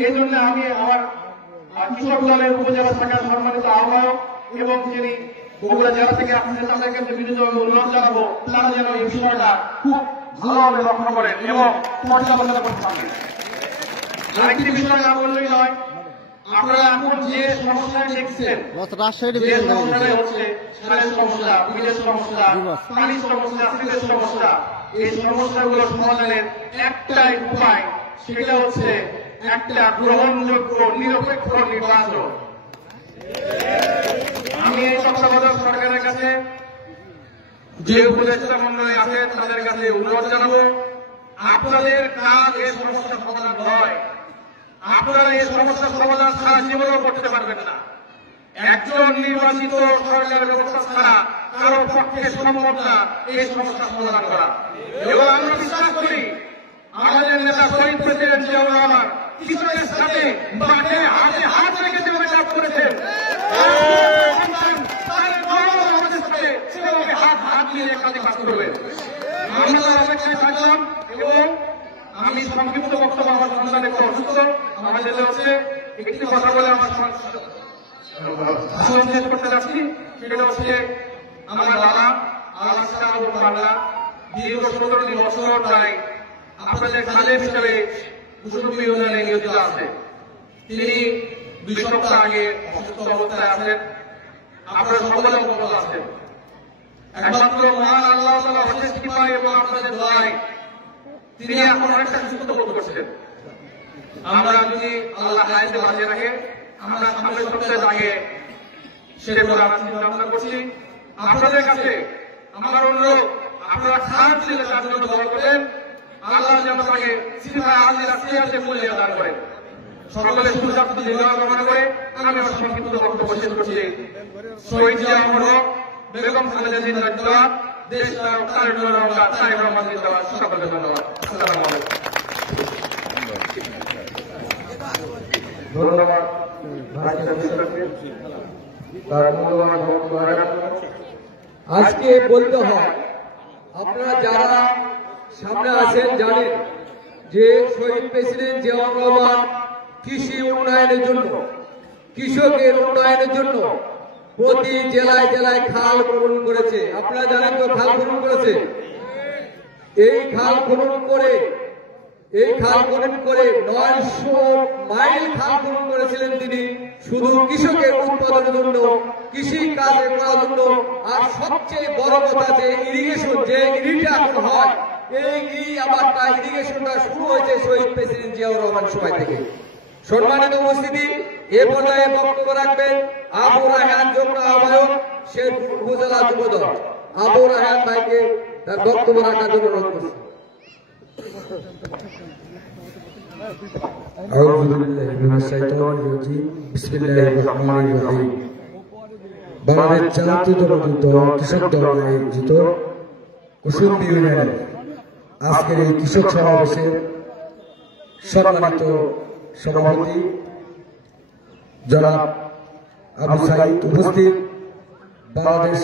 এই জন্য আমি আমার কৃষক দলের উপজেলা শাখার সম্মানিত আহ্বায়ক এবং যিনি বগুড়া জেলা থেকে আসছেন তাদেরকে বিনীতভাবে অনুরোধ জানাবো তারা যেন এই বিষয়টা খুব ভালোভাবে লক্ষ্য করেন এবং পর্যালোচনা করতে পারেন। আরেকটি বিষয় না বললেই নয়, আপনারা এখন যে সমস্যায় দেখছেন, যে সমস্যাটা হচ্ছে সারের সমস্যা, বীজের সমস্যা, পানির সমস্যা, শীতের সমস্যা, এই সমস্যাগুলো সমাধানের একটাই উপায়, সেটা হচ্ছে একটা গ্রহণযোগ্য নিরপেক্ষ নির্বাচন। আমি এই তত্ত্বাবধায়ক সরকারের কাছে, যে উপদেষ্টা মন্ডলী আছে তাদের কাছে অনুরোধ জানাবো, আপনাদের কাজ এই সমস্যা সমাধান নয়। আপনারা এই সমস্যা সমাধান সারা জীবনও করতে পারবেন না। একজন নির্বাচিত সরকারের ব্যবস্থা ছাড়া কারো পক্ষে সম্ভব না এই সমস্যা সমাধান করা। এবং আমরা বিশ্বাস করি আমাদের নেতা শহীদ প্রেসিডেন্ট জিয়াউর রহমান কৃষকের সাথে মাঠে হাতে হাত রেখে যে কাজ করেছেন, আমাদের সাথে সেভাবে হাত হাত দিয়ে কাজে কাজ করবেন। আমরা তার অপেক্ষায় থাকলাম এবং আমি সংক্ষিপ্ত বক্তব্য, আমার সন্তান একটু অসুস্থ, আমার যেতে হচ্ছে, একটি কথা বলে আমার ভাষণ শেষ করতে যাচ্ছি। সেটা হচ্ছে আমার বাবা বাংলা দীর্ঘ 17টি বছর প্রায় আপনাদের খালের হিসেবে কুসুমপুর ইউনিয়নে নিয়োজিত আছে। তিনি 2 সপ্তাহ আগে অসুস্থ অবস্থায় আছেন, আপনারা সকলে অবগত আছেন। একমাত্র মহান আল্লাহ তাআলা অশেষ কৃপায় এবং আপনাদের দয়ায় তিনি এখন অনেকটা সুস্থ বোধ করছেন। আমরা যদি আল্লাহ হায়াতে বাঁচিয়ে রাখে, আমরা সামনের সপ্তাহের আগে সেরে করার চিন্তা ভাবনা করছি। আপনাদের কাছে আমার অনুরোধ, আপনারা খান ছেলে তার জন্য দোয়া করেন, আল্লাহ যেন তাকে সিফায়ে আজিলা সিয়াতে মূল্য দান করেন। সকলে সুস্বাস্থ্য দীর্ঘায়ু কামনা করে আমি আমার সংক্ষিপ্ত বক্তব্য শেষ করছি। শহীদ জিয়াউর রহমান, বেগম খালেদা জিন্দাবাদ, দেশ নায়ক তারেক রহমান, তারেক রহমান জিন্দাবাদ। সকলকে ধন্যবাদ। আসসালামু আলাইকুম। ধন্যবাদ তার মূল্যবান বক্তব্য রাখার জন্য। আজকে বলতে হয়, আপনারা যারা সামনে আছেন জানেন যে শহীদ প্রেসিডেন্ট জিয়াউর রহমান কৃষি উন্নয়নের জন্য, কৃষকের উন্নয়নের জন্য প্রতি জেলায় জেলায় খাল খনন করেছে। আপনারা জানেন তো খাল খনন করেছে। এই খাল খনন করে 900 মাইল খাল খনন করেছিলেন তিনি, শুধু কৃষকের উৎপাদনের জন্য, কৃষি কাজে করার জন্য। আর সবচেয়ে বড় কথা যে ইরিগেশন, যে ইরিগেশন হয়, এই ইরিগেশনটা শুরু হয়েছে শহীদ প্রেসিডেন্ট জিয়াউর রহমান সময় থেকে। সম্মানিত উপস্থিতি, এ পর্যায়ে বক্তব্য রাখবেন আবু রায়হান যুগ্ম আহ্বায়ক, শেরপুর উপজেলা যুবদল। আবু রায়হান ভাইকে তার বক্তব্য রাখার জন্য অনুরোধ করছি। বাংলাদেশ জাতীয়তাবাদী দল কৃষক দল আয়োজিত কুসুমপুর ইউনিয়নের আজকের এই কৃষক সমাবেশে সম্মানিত সভাপতি জনাব আবু সাইদ উপস্থিত, বাংলাদেশ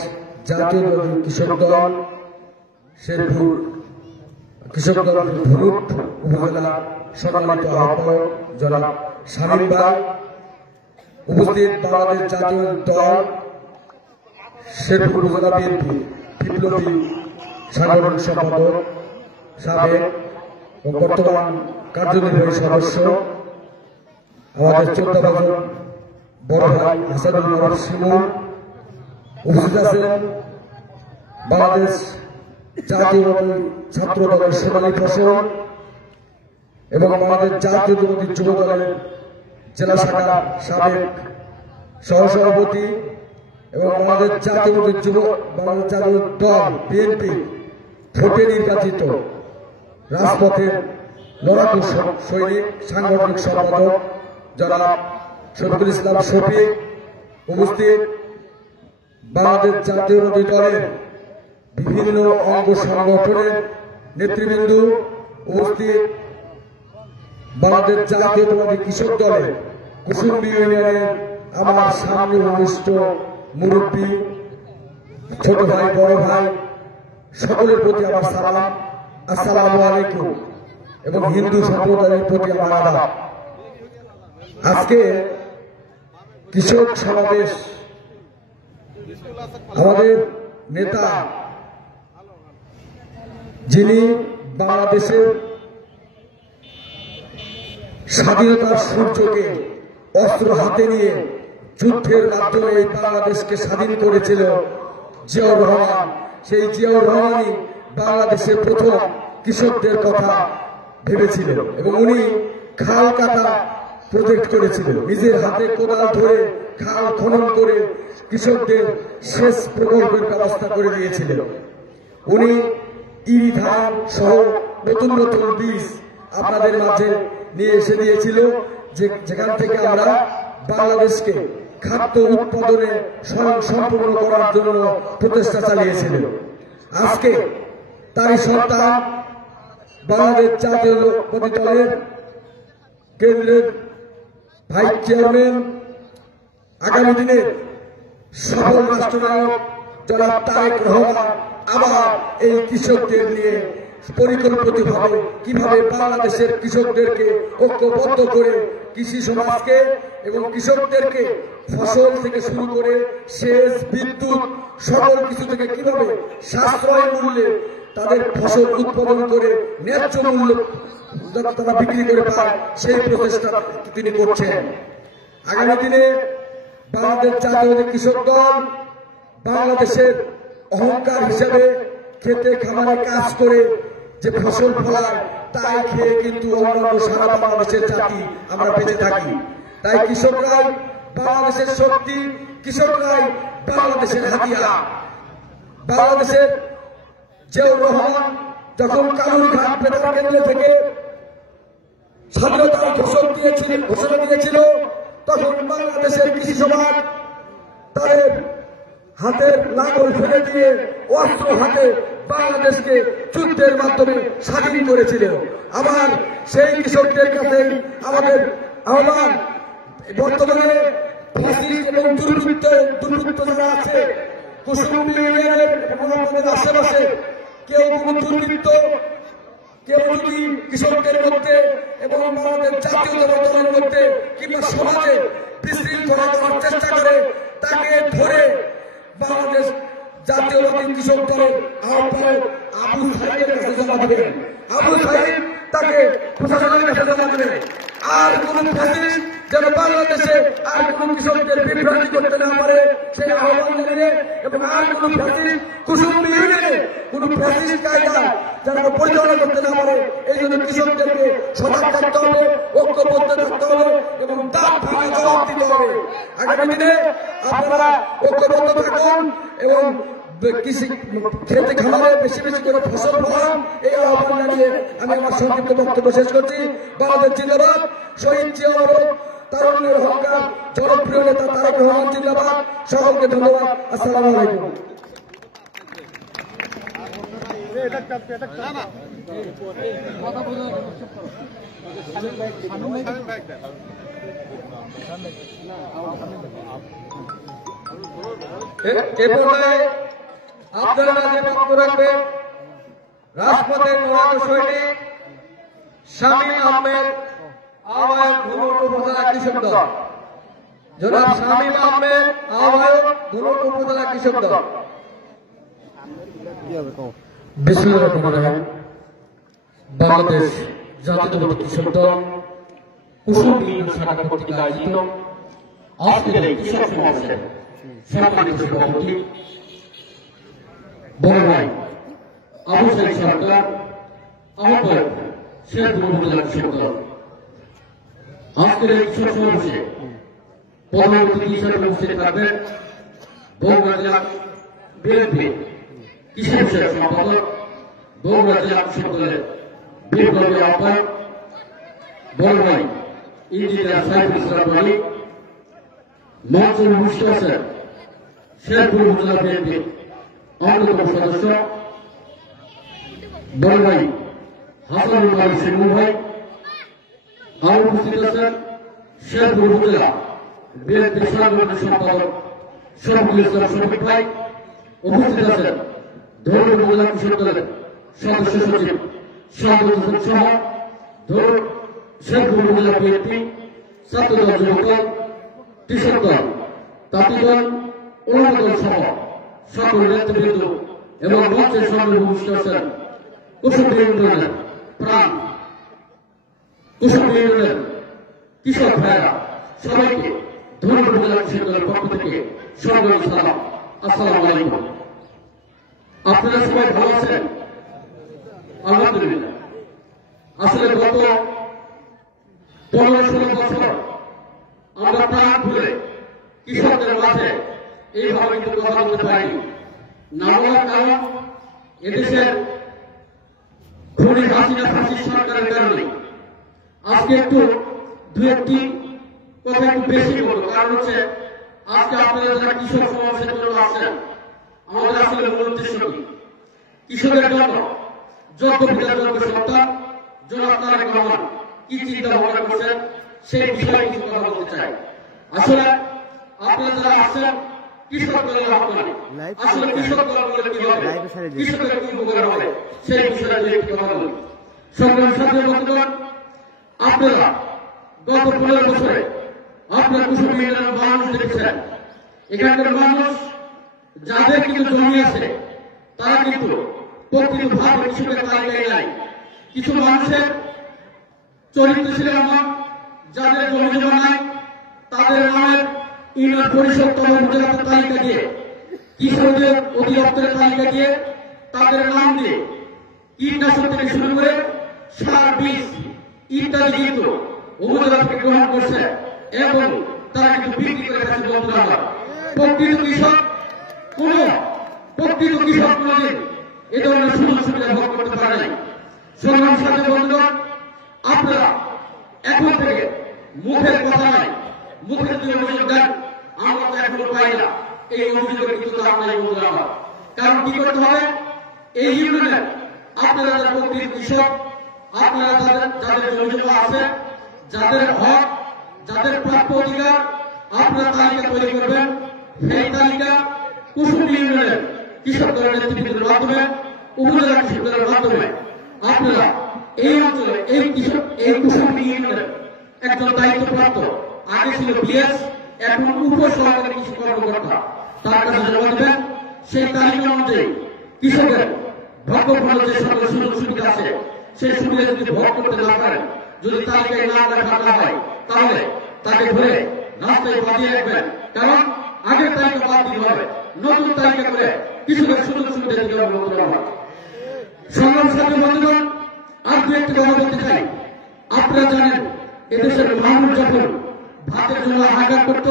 জাতীয়তাবাদী কৃষক দল শেরপুর কৃষক দল ভুলুট উপজেলা সম্মানিত আহ্বায়ক জনাব শামীম ভাই উপস্থিত, বাংলাদেশ জাতীয় দল শেরপুর উপজেলা বিএনপি বিপ্লবী সাংগঠনিক সম্পাদক সাবেক ও বর্তমান কার্যনির্বাহী সদস্য আমাদের 14 বছর বড় ভাই হাসানুল শিমুল উপস্থিত আছেন, বাংলাদেশ জাতীয়তাবাদী ছাত্র দলের সোনালী ফসল এবং বাংলাদেশ জাতীয়তাবাদী যুব দলের জেলা শাখার সাবেক সহসভাপতি এবং বাংলাদেশ জাতীয়তাবাদী দল বিএনপি ভোটে নির্বাচিত রাজপথের লড়াকু সৈনিক সাংগঠনিক সম্পাদক জনাব শফিকুল ইসলাম শফিক উপস্থিত, বাংলাদেশ জাতীয়তাবাদী দলের বিভিন্ন অঙ্গ সংগঠনের নেতৃবৃন্দ উপস্থিত, বাংলাদেশ জাতীয়তাবাদী কৃষক দলের কুসুমপুর ইউনিয়নের আমার সামনে উপবিষ্ট মুরব্বী, ছোট ভাই, বড় ভাই, সকলের প্রতি আমার সালাম, আসসালামু আলাইকুম, এবং হিন্দু সম্প্রদায়ের প্রতি আমার আদাব। আজকে কৃষক সমাবেশ আমাদের নেতা যিনি বাংলাদেশের স্বাধীনতার সূর্যকে অস্ত্র হাতে নিয়ে যুদ্ধের মাধ্যমে এই বাংলাদেশকে স্বাধীন করেছিল জিয়াউর রহমান, সেই জিয়াউর রহমানই বাংলাদেশের প্রথম কৃষকদের কথা ভেবেছিল এবং উনি খাল কাটা প্রজেক্ট করেছিল। নিজের হাতে কোদাল ধরে খাল খনন করে কৃষকদের সেচ প্রকল্পের ব্যবস্থা করে দিয়েছিলেন। উনি ইরি ধান সহ নতুন নতুন বীজ আপনাদের মাঝে নিয়ে এসে দিয়েছিল, যেখান থেকে আমরা বাংলাদেশকে খাদ্য উৎপাদনে সম্পূর্ণ করার জন্য প্রচেষ্টা চালিয়েছিলেন। আজকে তারই সন্তান বাংলাদেশ জাতীয়তাবাদী দলের কেন্দ্রের ভাইস চেয়ারম্যান, আগামী দিনের সফল রাষ্ট্রনায়ক জনাব তারেক রহমান আবার এই কৃষকদের নিয়ে পরিকল্পিতভাবে কিভাবে বাংলাদেশের কৃষকদেরকে ঐক্যবদ্ধ করে কৃষি সমাজকে এবং কৃষকদেরকে ফসল থেকে শুরু করে সেচ, বিদ্যুৎ সকল কিছু থেকে কিভাবে সাশ্রয় মূল্যে তাদের ফসল উৎপাদন করে ন্যায্য মূল্য তারা বিক্রি করে পায়, সেই প্রচেষ্টা তিনি করছেন। আগামী দিনে বাংলাদেশ জাতীয় কৃষক দল বাংলাদেশের অহংকার হিসাবে খেতে খামারে কাজ করে যে ফসল ফলায় তাই খেয়ে কিন্তু অন্যান্য সারা বাংলাদেশের জাতি আমরা বেঁচে থাকি। তাই কৃষকরাই বাংলাদেশের শক্তি, কৃষকরাই বাংলাদেশের হাতিয়ার। বাংলাদেশের জিয়াউর রহমান যখন কালুরঘাট বেতার কেন্দ্র থেকে স্বাধীনতার ঘোষণা দিয়েছিল, তখন বাংলাদেশের কৃষি সমাজ তাদের হাতের লাঙল ফেলে দিয়ে অস্ত্র হাতে বাংলাদেশকে যুদ্ধের মাধ্যমে স্বাধীন করেছিল। আবার সেই কৃষকদের কাছে আমাদের আহ্বান, বর্তমানে ফ্যাসিস্ট এবং দুর্বৃত্ত যারা আছে কুসুমুন্ডি ইউনিয়নের আশেপাশে কেউ কোন দুর্বৃত্ত কেউ যদি কৃষকদের মধ্যে এবং আমাদের জাতীয় দলের মধ্যে কিংবা সমাজে বিশৃঙ্খলা করার চেষ্টা করে তাকে ধরে বাংলাদেশ জাতীয়বাদী কৃষক দলের আহ্বায়ক আবু সাইদের কাছে জমা দেবেন। আবু সাইদ তাকে প্রশাসনের কাছে জমা দেবেন। আর কোন ফ্যাসিস্ট যেন বাংলাদেশে আর কোন কৃষকদের বিভ্রান্তি করতে না পারে সেই আহ্বান জানিয়ে এবং আর কোন ফ্যাসিস্ট কুসুমুন্ডি ইউনিয়নে কোন ফ্যাসিস্ট কায়দা যারা পরিচালনা করতে না পারে, এই জন্য কৃষকদেরকে সজাগ থাকতে হবে, ঐক্যবদ্ধ থাকতে হবে এবং দাঁত ভাঙা জবাব দিতে হবে। আগামী দিনে আপনারা ঐক্যবদ্ধ থাকুন এবং কৃষি খেতে খামারে বেশি বেশি করে ফসল ফলান, এই আহ্বান জানিয়ে আমি আমার সংক্ষিপ্ত বক্তব্য শেষ করছি। বাংলাদেশ জিন্দাবাদ, শহীদ জিয়াউর তারুণ্যের অহংকার, জনপ্রিয় নেতা তারেক রহমান জিন্দাবাদ। সকলকে ধন্যবাদ। আসসালামু আলাইকুম। এ পর্যায়ে আপনারা মাঝে বক্তব্য রাখবেন রাজপথের প্রয়াত সৈনিক শামীম আহমেদ, আহ্বায়ক ধুনট উপজেলা কৃষক দল। জনাব শামীম আহমেদ, আহ্বায়ক ধুনট উপজেলা কৃষক দল। বিসমিল্লাহির রহমানির রহিম। বাংলাদেশ জাতীয়তাবাদী কৃষক দল কুসুম ইউনিয়ন শাখা কর্তৃক আয়োজিত আজকের এই কৃষক সমাবেশের সম্মানিত সভাপতি বড় ভাই আবু সাইদ সরকার, আহ্বায়ক শেরপুর উপজেলা কৃষক দল। আজকের এই কৃষক সমাবেশে প্রধান অতিথি হিসেবে উপস্থিত থাকবেন বগুড়া জেলা বিএনপি কৃষি বিষয়ক সম্পাদক, বগুড়া জেলা কৃষক দলের বীরগঞ্জের আহ্বায়ক বড় ভাই ইঞ্জিনিয়ার সাইফুল ইসলাম আলী, মঞ্চের উপস্থিত আছেন শেরপুর উপজেলা বিএনপির অন্যতম সদস্য বড় ভাই হাসানুল আলম শিমু ভাই, আর উপস্থিত আছেন শেরপুর উপজেলা বিএনপির সাংগঠনিক সম্পাদক শরফুল ইসলাম শরীফ ভাই, উপস্থিত আছেন ধরুন উপজেলা কৃষক দলের সদস্য সচিব শাহাদুল হোসেন সহ শেরপুর উপজেলা বিএনপি ছাত্রদল, যুবদল, কৃষক দল, তাঁতি দল, অন্য দল সহ সকল নেতৃবৃন্দ এবং মঞ্চের সামনে উপস্থিত আছেন কুসুমপুর ইউনিয়নের প্রাণ, কুসুমপুর ইউনিয়নের কৃষক ভাইরা, সবাইকে ধন্যবাদ উপজেলা কৃষক দলের পক্ষ থেকে সংগ্রামী সালাম। আসসালামু আলাইকুম। আপনারা সবাই ভালো আছেন? আলহামদুলিল্লাহ। আসলে গত 15-16 বছর আমরা প্রাণ খুলে কৃষকদের মাঝে এইভাবে কিন্তু কথা বলতে পারি না, বলার কারণ এদেশের খুনি হাসিনা ফাঁসির সরকারের কারণে। আজকে একটু দু একটি কথা একটু বেশি বলবো, কারণ হচ্ছে আজকে আপনারা যারা কৃষক সমাবেশের জন্য আসছেন, আমাদের আসলে মূল উদ্দেশ্য কি? কৃষকের জন্য যোগ্য পিতার যোগ্য সন্তান জনাব তারেক রহমান কি চিন্তা ভাবনা করছেন সেই বিষয়ে কিছু কথা বলতে চাই। আসলে আপনারা যারা আসছেন কৃষক দলের আহ্বানে, আসলে কৃষক দল বলে কি হবে, কৃষকের কি উপকার হবে সেই বিষয়ে দু একটি কথা বলি। সংগ্রামী সাথী বন্ধুগণ, আপনারা গত 15 বছরে আপনার কুসুমপুর ইউনিয়নের মানুষ দেখেছেন। এখানকার মানুষ যাদের কিন্তু জমি আছে তারা কিন্তু প্রকৃত ভাবে কৃষকের তালিকায় নাই। কিছু মানুষের চরিত্র ছিল এমন, যাদের জমি জমা নাই তাদের নামের ইউনিয়ন পরিষদ উপজেলা তালিকা দিয়ে, কৃষকদের অধিদপ্তরের তালিকা দিয়ে, তাদের নাম দিয়ে কীটনাশক থেকে শুরু করে সার, বীজ ইত্যাদি কিন্তু উপজেলা থেকে গ্রহণ করছে এবং তারা কিন্তু বিক্রি করে খাচ্ছে। বন্ধুরা, প্রকৃত কৃষক কোনদিন এ ধরনের সুযোগ সুবিধা ভোগ করতে পারে নাই। সংগ্রামী সাথী বন্ধুগণ, আপনারা এখন থেকে মুখের কথা নাই, মুখের যে অভিযোগ দেন আমরা তো এখনো পাই না, এই অভিযোগের কিন্তু দাম নাই বন্ধুরা আমার। কারণ কি করতে হবে, এই ইউনিয়নের আপনারা যারা প্রকৃত কৃষক, আপনারা যাদের জমি জমা আছে, যাদের হক, যাদের প্রাপ্য অধিকার, আপনারা তালিকা তৈরি করবেন। সেই তালিকা কুসুমপুর ইউনিয়নের কৃষক দলের নেতৃত্বের মাধ্যমে, উপজেলা কৃষক দলের মাধ্যমে আপনারা এই অঞ্চলে এই কুসুমপুর ইউনিয়নের একজন দায়িত্বপ্রাপ্ত, আগে ছিল বিএস, এখন উপসহকারী কৃষি কর্মকর্তা, তার কাছে জমা দেবেন। সেই তালিকা অনুযায়ী কৃষকের ভোগ্যপূর্ণ যে সকল সুযোগ সুবিধা আছে সেই সুবিধা যদি ভোগ করতে না পারেন, যদি তালিকায় নাম লেখা না হয়, তাহলে তাকে ধরে রাস্তায় বাঁধিয়ে রাখবেন। কারণ আগের তালিকা বাদ দিতে হবে, নতুন তালিকা করে কৃষকের সুযোগ সুবিধা দিতে হবে। সংগ্রামী সাথী বন্ধুগণ, আর দু একটি কথা বলতে চাই। আপনারা জানেন এদেশের মানুষ যখন ভাতের জন্য হাহাকার করত,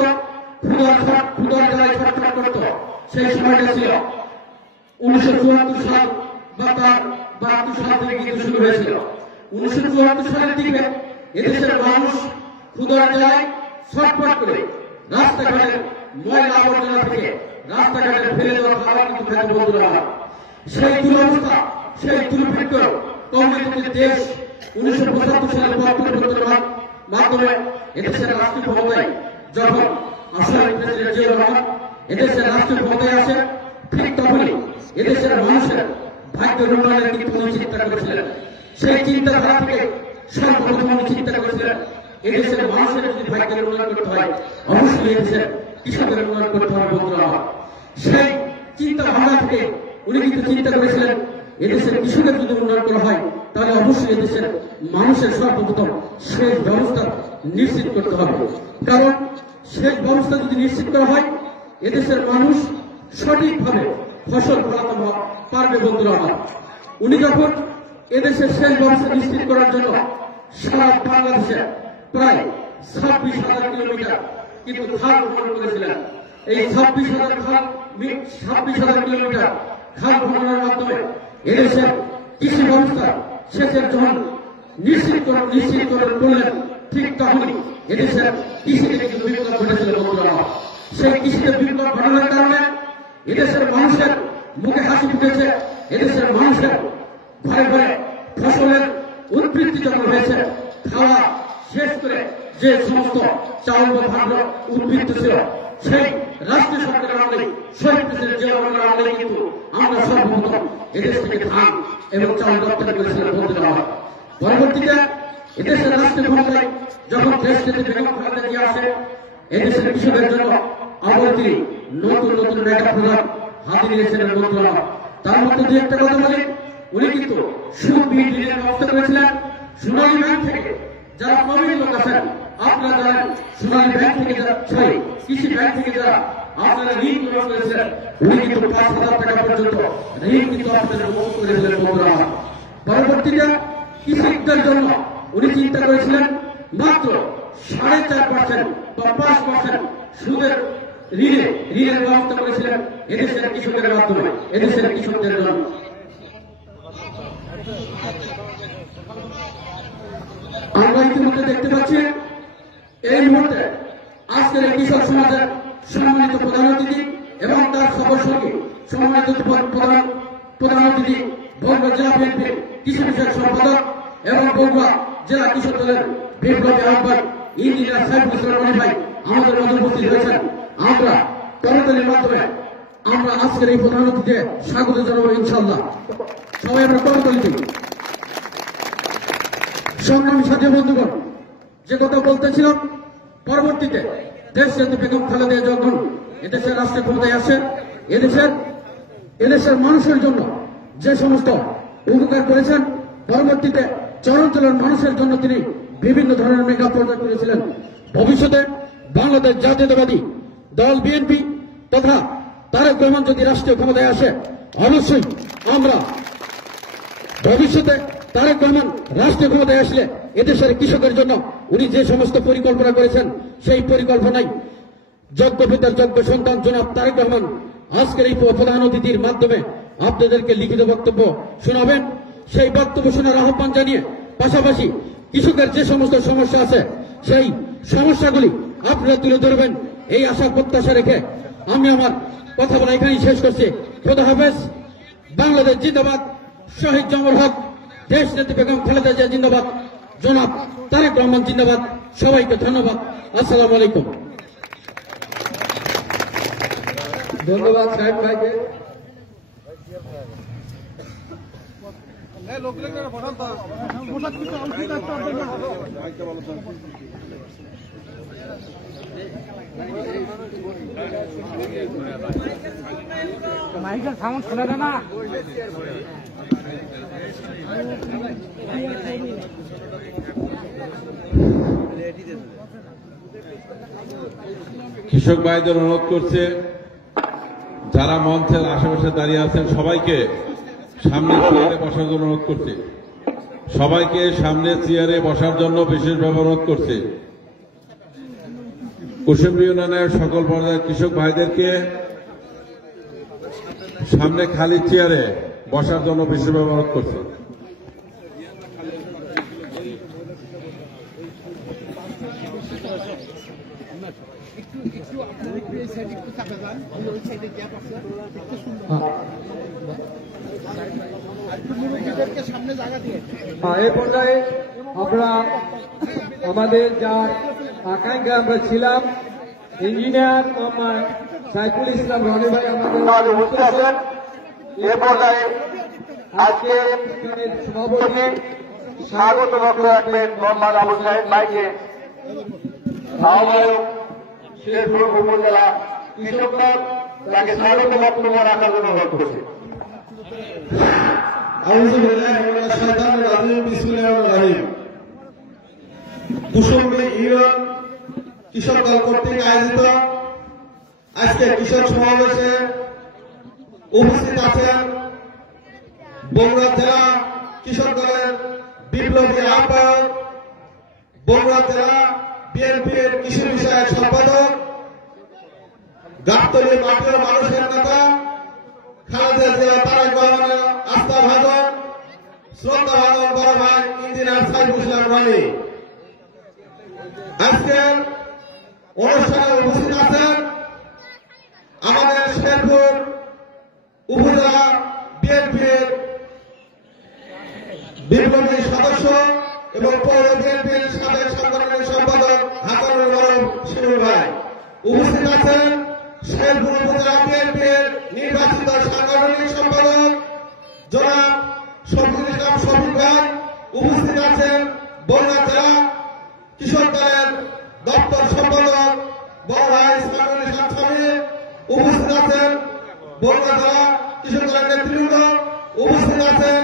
ক্ষুধার জ্বালায় ছটফট করত, সেই সময়টা ছিল 1974 সাল বা তার 72 সাল থেকে কিন্তু শুরু হয়েছিল। 1974 সালের দিকে এদেশের মানুষ ক্ষুধার জ্বালায় ছটফট করে রাস্তাঘাটের ময়লা আবর্জনা থেকে রাস্তাঘাটে ফেলে দেওয়া খাবার কিন্তু খেতে বন্ধুরা। সেই দুরবস্থা, সেই দুর্ভিক্ষ কমিউনিটি দেশ 1975 সালের পরিবর্তনের মাধ্যমে এদেশের রাষ্ট্রীয় ক্ষমতায় যখন আসলে প্রেসিডেন্ট জিয়াউর রহমান এদেশের রাষ্ট্রীয় ক্ষমতায় আসে, ঠিক তখনই এদেশের মানুষের ভাগ্য উন্নয়নের কিন্তু উনি চিন্তা করেছিলেন। সেই চিন্তাধারা থেকে সর্বপ্রথম উনি চিন্তা করেছিলেন এদেশের মানুষের যদি ভাগ্যের উন্নয়ন করতে হয়, অবশ্যই এদেশের কৃষকের উন্নয়ন করতে হবে বন্ধুরা। সেই চিন্তা ভাবনা থেকে উনি কিন্তু চিন্তা করেছিলেন এদেশের কৃষকের যদি উন্নয়ন করা হয় তাহলে অবশ্যই এদেশের মানুষের সর্বপ্রথম সেচ ব্যবস্থা নিশ্চিত করতে হবে। কারণ সেচ ব্যবস্থা যদি নিশ্চিত করা হয়, এদেশের মানুষ সঠিকভাবে ফসল ফলাতে পারবে বন্ধুরা আমার। উনি যখন এদেশের সেচ ব্যবস্থা নিশ্চিত করার জন্য সারা বাংলাদেশে প্রায় 26,000 কিলোমিটার কিন্তু খাল খনন করেছিলেন। এই 26,000 কিলোমিটার খাল খননের মাধ্যমে এদেশের কৃষি ব্যবস্থা সেচের যখন নিশ্চিত করলেন, ঠিক তখনই এদেশের কৃষিতে কিন্তু বিপ্লব ঘটেছিল বন্ধুরা। সেই কৃষিতে বিপ্লব ঘটানোর কারণে এদেশের মানুষের মুখে হাসি ফুটেছে, এদেশের মানুষের ঘরে ঘরে ফসলের উৎবৃত্তি যখন হয়েছে, খাওয়া শেষ করে যে সমস্ত চাউল বা ভাগ্য উদ্বৃত্ত ছিল, সেই রাষ্ট্রীয় সরকারের আমলেই শহীদ প্রেসিডেন্ট জিয়াউর রহমানের আমলেই কিন্তু আমরা সর্বপ্রথম এদেশ থেকে ধান এবং চাউল রপ্তানি করেছিলাম বন্ধুরা। পরবর্তীতে এদেশের রাষ্ট্রীয় ক্ষমতায় যখন দেশ থেকে বেগম খালেদা জিয়া আসে, এদেশের কৃষকের জন্য আবার তিনি নতুন নতুন মেগা প্রজেক্ট হাতে নিয়েছিলেন বন্ধুরা। তার মধ্যে যে একটা কথা বলি, উনি কিন্তু সুদ বিহীন ঋণের ব্যবস্থা করেছিলেন। সোনালী ব্যাংক থেকে যারা প্রবীণ লোক আছেন, আপনারা জানেন সোনালী ব্যাংক থেকে যারা কৃষি ব্যাংক থেকে যারা আপনারা ঋণ গ্রহণ করেছিলেন, উনি কিন্তু 5,000 টাকা পর্যন্ত ঋণ কিন্তু আপনাদের মুক্ত করেছিলেন বন্ধুরা। পরবর্তীতে কৃষকদের জন্য উনি চিন্তা করেছিলেন মাত্র 4.5% বা 5% সুদের ঋণের ব্যবস্থা করেছিলেন এদেশের কৃষকের মাধ্যমে, এদেশের কৃষকদের জন্য। আমরা ইতিমধ্যে দেখতে পাচ্ছি এই মুহূর্তে আজকের কৃষক সমাজের সম্মানিত প্রধান অতিথি এবং তার সকল সঙ্গী সম্মানিত প্রধান অতিথি বগুড়া জেলা বিএনপির কৃষি বিষয়ক সম্পাদক এবং বগুড়া জেলা কৃষক দলের বিপ্লবী আহ্বায়ক ইঞ্জিনিয়ার সাইফুল ইসলাম মনি ভাই আমাদের মধ্যে উপস্থিত হয়েছেন। আমরা করতালির মাধ্যমে আমরা আজকের এই প্রধান অতিথিকে স্বাগত জানাবো ইনশাআল্লাহ। সবাই আমরা করতালি দিই। সংগ্রামী সাথী বন্ধুগণ, যে কথা বলতেছিলাম, পরবর্তীতে দেশ জাতি বেগম খালেদা জিয়া যখন এদেশের রাষ্ট্রীয় ক্ষমতায় আসে, এদেশের মানুষের জন্য যে সমস্ত উপকার করেছেন, পরবর্তীতে চরাঞ্চলের মানুষের জন্য তিনি বিভিন্ন ধরনের মেগা প্রজেক্ট করেছিলেন। ভবিষ্যতে বাংলাদেশ জাতীয়তাবাদী দল বিএনপি তথা তারেক রহমান যদি রাষ্ট্রীয় ক্ষমতায় আসে, অবশ্যই আমরা ভবিষ্যতে তারেক রহমান রাষ্ট্রীয় ক্ষমতায় আসলে এদেশের কৃষকের জন্য উনি যে সমস্ত পরিকল্পনা করেছেন, সেই পরিকল্পনায় যোগ্য পিতার যোগ্য সন্তান জনাব তারেক রহমান আজকের এই প্রধান অতিথির মাধ্যমে আপনাদেরকে লিখিত বক্তব্য শোনাবেন। সেই বক্তব্য শোনার আহ্বান জানিয়ে পাশাপাশি কৃষকের যে সমস্ত সমস্যা আছে, সেই সমস্যাগুলি আপনারা তুলে ধরবেন, এই আশা প্রত্যাশা রেখে আমি আমার কথা বলা এখানেই শেষ করছি। খোদা হাফেজ। বাংলাদেশ জিন্দাবাদ। শহীদ জমর হক। দেশ নেত্রী বেগম খালেদা জিয়া জিন্দাবাদ। জনাব তারেক রহমান জিন্দাবাদ। সবাইকে ধন্যবাদ। আসসালামু আলাইকুম। ধন্যবাদ সাহেব ভাইকে। মাইকের সাউন্ড শোনা যায় না। কৃষক ভাইদের অনুরোধ করছে, যারা মঞ্চের আশেপাশে দাঁড়িয়ে আছেন সবাইকে সামনে চেয়ারে বসার জন্য অনুরোধ করছে। সবাইকে সামনে চেয়ারে বসার জন্য বিশেষভাবে অনুরোধ করছে। কুসুমডি ইউনিয়নের সকল পর্যায়ের কৃষক ভাইদেরকে সামনে খালি চেয়ারে বসার জন্য বিশেষভাবে অনুরোধ করছে। এই পর্যায়ে আমরা আমাদের যার আকাঙ্ক্ষা আমরা ছিলাম, ইঞ্জিনিয়ার মোহাম্মদ সাইফুল ইসলাম রনি ভাই আমাদের উপস্থিত আছেন। এ পর্যায়ে আজকে সভাপতি স্বাগত বক্তব্য রাখবেন মোহাম্মদ আবু সাহেব ভাইকে। আহ্বায়ক শেরপুর উপজেলা কৃষক দল তাকে স্বাগত বক্তব্য রাখার জন্য অনুরোধ করছে। কুসুমডি ইউনিয়ন কৃষক দল কর্তৃক আয়োজিত আজকে কৃষক সমাবেশে উপস্থিত আছেন বগুড়া জেলা কৃষক দলের বিপ্লবী আহ্বায়ক, বগুড়া জেলা বিএনপির কৃষি বিষয়ক সম্পাদক, গাবতলী মাঠের মানুষের নেতা, খালেদা জিয়া তারেক রহমানের আস্থা ভাজন, শ্রদ্ধা ভাজন বড় ভাই ইঞ্জিনিয়ার সাইফুল ইসলাম রনি। আজকের অনুষ্ঠানে উপস্থিত আছেন আমাদের শেরপুর উপজেলা বিএনপির বিপ্লবী সদস্য এবং পৌর বিএনপির সাবেক সাংগঠনিক সম্পাদক হাসানুল বরম শিমুল ভাই। উপস্থিত আছেন শেরপুর উপজেলা বিএনপির নির্বাচিত সাংগঠনিক সম্পাদক জনাব শফিকুল ইসলাম শফিক ভাই। উপস্থিত আছেন বগুড়া দপ্তর সম্পাদক বড় ভাই ইসলামুল ইসলাম স্বামী উপস্থিত আছেন, বগুড়া জেলা কৃষক দলের নেতৃবৃন্দ উপস্থিত আছেন,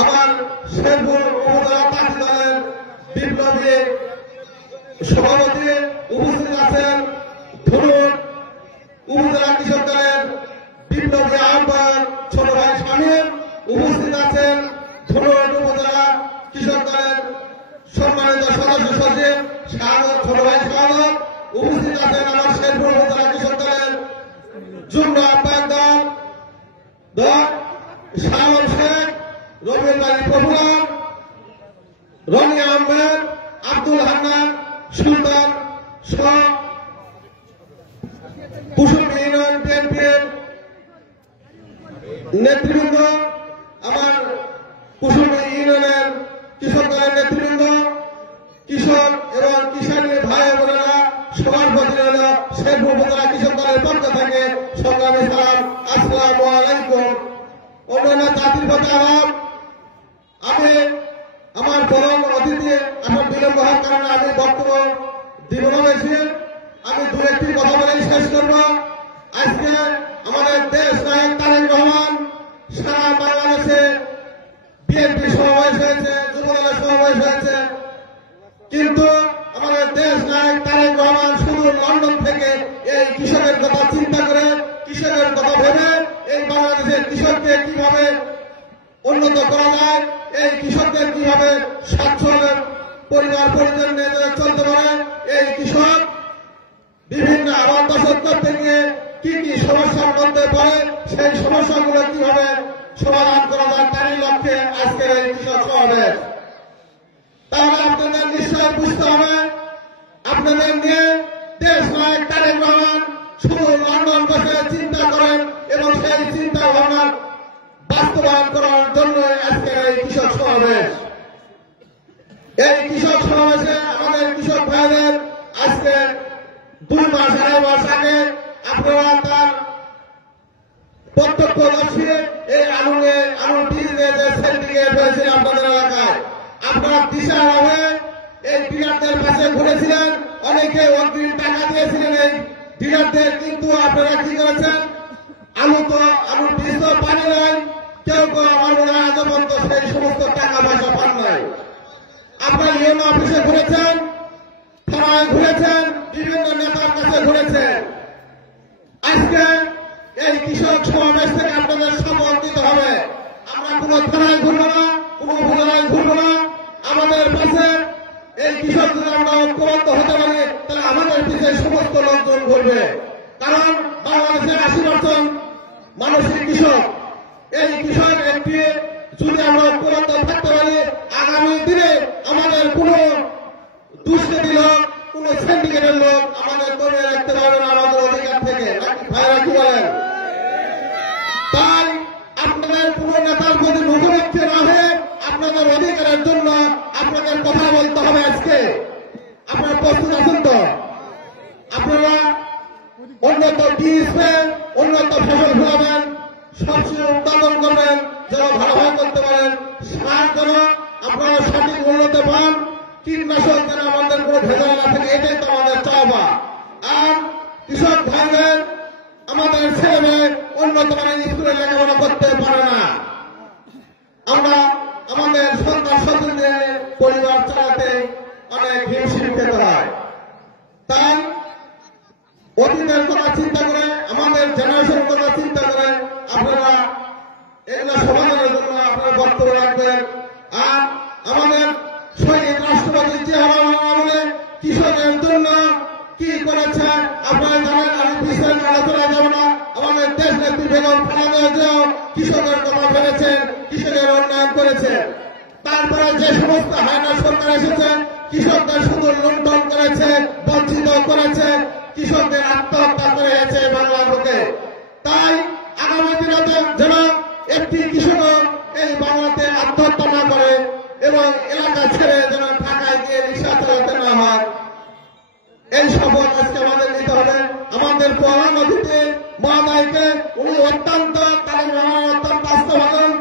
আমার শেরপুর উপজেলা পার্টি দলের বিপ্লবী সভাপতি উপস্থিত আছেন, ধনুর উপজেলা কৃষক দলের বিপ্লবী আহ্বায়ক ছোট ভাই স্বামীর উপস্থিত আছেন, ধনুর উপজেলা কৃষক দলের সম্মানিত সদস্য সচিব শাহাদত ছোট ভাই শাহাদত উপস্থিত আছেন, আমার শেরপুর উপজেলা কৃষক দলের যুগ্ম আহ্বায়ক দল শাহ শেখ, রবিউল বাড়ি প্রফুল্লার, রনি আহমেদ, আব্দুল হান্নান, সুলতান সহ কুসুমী ইউনিয়ন বিএনপির নেতৃবৃন্দ, আমার কুসুমী ইউনিয়নের কৃষক দলের নেতৃবৃন্দ, কৃষক এবং কিষানী ভাই বোনেরা, সবার প্রতি রইল শেরপুর উপজেলা কৃষক দলের পক্ষ থেকে সংগ্রামী সালাম, আসসালামু আলাইকুম। অন্যান্য জাতির প্রতি আলাপ, আমি আমার প্রধান অতিথি আমার বিলম্ব হওয়ার কারণে আমি বক্তব্য দিব না বেশি, আমি দু একটি কথা বলেই শেষ করব। আজকে আমাদের দেশ নায়ক তারেক রহমান সারা বাংলাদেশে বিএনপি সমাবেশ হয়েছে, যুবদলের সমাবেশ হয়েছে, কিন্তু আমাদের দেশ নায়ক তারেক রহমান শুধু লন্ডন থেকে এই কৃষকের কথা চিন্তা করে, কৃষকের কথা ভেবে এই বাংলাদেশের কৃষককে কিভাবে উন্নত করা যায়, এই কৃষকদের কিভাবে সচ্ছল পরিবার পরিজন নিয়ে চলতে পারে, এই কৃষক বিভিন্ন আবাদ ফসল করতে গিয়ে কি কি সমস্যার মধ্যে পড়ে, সেই সমস্যাগুলো কিভাবে সমাধান করা যায় তারই লক্ষ্যে আজকের এই কৃষক সমাবেশ। তাহলে আপনাদের নিশ্চয় বুঝতে হবে, আপনাদের নিয়ে দেশ নায়ক তারেক রহমান শুধু লন্ডন বসে চিন্তা করেন এবং সেই চিন্তা ভাবনা বাস্তবায়ন করার জন্য আজকের এই কৃষক সমাবেশ। এই কৃষক সমাবেশে আমাদের কৃষক ভাইদের আজকে 2 মাস 2.5 মাস আগে আপনারা তার প্রত্যক্ষদর্শী এই আলুর ডিজের যে সিন্ডিকেট হয়েছিল আপনাদের এলাকায়, আপনারা দিশাভাবে এই ডিলারদের কাছে ঘুরেছিলেন, অনেকে অগ্রিম টাকা দিয়েছিলেন এই ডিলারদের, কিন্তু আপনারা কি করেছেন, আলুর বীজ তো পানি নাই, কেউ কেউ আমার মনে হয় আজ পর্যন্ত সেই সমস্ত টাকা পয়সা পান নাই। আপনারা ইউনো অফিসে ঘুরেছেন, থানায় ঘুরেছেন, বিভিন্ন নেতার কাছে ঘুরেছেন। আজকে এই কৃষক সমাবেশ থেকে আপনাদের শপথ নিতে হবে, আমরা কোন থানায় ঘুরবো না, কোন উপজেলায় ঘুরবো না, আমাদের পাশে এই কৃষক যদি আমরা ঐক্যবদ্ধ হতে পারি তাহলে আমাদের পিছিয়ে সমস্ত লোকজন ঘুরবে, কারণ বাংলাদেশের 80% মানুষই কৃষক। এই কৃষক একটি যদি আমরা ঐক্যবদ্ধ থাকতে পারি, আগামী দিনে আমাদের কোন দুষ্কৃতী লোক, কোন সিন্ডিকেটের লোক আমাদের করে রাখতে পারবে না আমাদের অধিকার থেকে। ভাইরা কি বলেন? তাই আপনাদের কোন নেতার প্রতি মুখোমুখি না হয়ে আপনাদের অধিকারের জন্য আপনাদের কথা বলতে হবে। আজকে আপনারা প্রস্তুত আছেন তো? আপনারা উন্নত বীজ পেয়ে উন্নত ফসল ফলাবেন, সবজি উৎপাদন করবেন, যেন ভালোভাবে করতে পারেন, সার যেন আপনারা সঠিক মূল্যতে পান, কীটনাশক যেন আমাদের কোনো ভেজাল না থাকে, এটাই তো আমাদের চাওয়া। আর কৃষক ভাইদের আমাদের ছেলে মেয়ে উন্নত মানের স্কুলে লেখাপড়া করতে পারে না, আমরা আমাদের সন্তান সন্তানদের পরিবার চালাতে অনেক হিমশিম খেতে হয়। তাই অতীতের কথা চিন্তা করে, আমাদের জেনারেশন কথা চিন্তা করে আপনারা এগুলো সমাধানের জন্য আপনারা বক্তব্য রাখবেন। আর আমাদের শহীদ রাষ্ট্রপতি জিয়া রহমান আমলে কৃষকের জন্য কি করেছে আপনারা জানেন, আমি বিস্তারিত আলোচনা যাব না। আমাদের দেশ নেত্রী বেগম খালেদা জিয়াও কৃষকের কথা ভেবেছেন, কৃষকের উন্নয়ন করেছেন। তারপরে যে সমস্ত হায়না সরকার এসেছে, কৃষকদের শুধু লুণ্ঠন করেছে, বঞ্চিত করেছে, কৃষকদের আত্মহত্যা করেছে বাংলার বুকে। তাই আগামী দিনে যেন একটি কৃষক এই বাংলাতে আত্মহত্যা না করে এবং এলাকা ছেড়ে যেন ঢাকায় গিয়ে রিক্সা চালাতে না হয়, এই শপথ আজকে আমাদের নিতে হবে। আমাদের প্রধান অতিথি মহানায়কে উনি অত্যন্ত বাস্তবায়ন,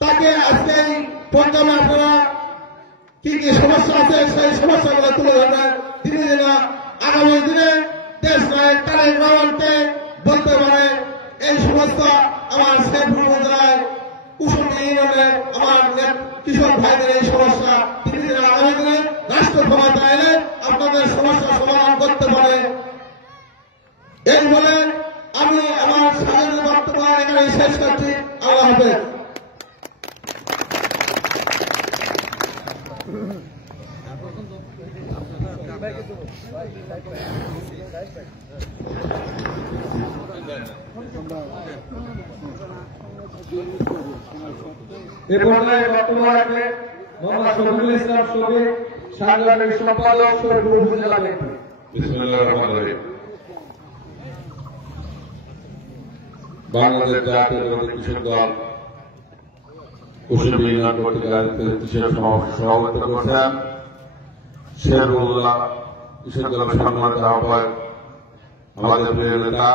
তাকে আজকে এই প্রোগ্রামে আপনারা কি কি সমস্যা আছে সেই সমস্যা এ পর্যায়ে বক্তব্য রাখবেন মোহাম্মদ শফিকুল ইসলাম শফিক, সাংগঠনিক সম্পাদক শরীফপুর উপজেলা বিএনপি। বিসমিল্লাহির রহমানির রহিম। বাংলাদেশ জাতীয়তাবাদী কৃষক দল কুশলী ইউনিয়ন কর্তৃক আয়োজিত কৃষক সমাবেশে সভাপতিত্ব করছেন শেরুল্লাহ কৃষক দলের সম্মানিত আহ্বায়ক, আমাদের প্রিয় নেতা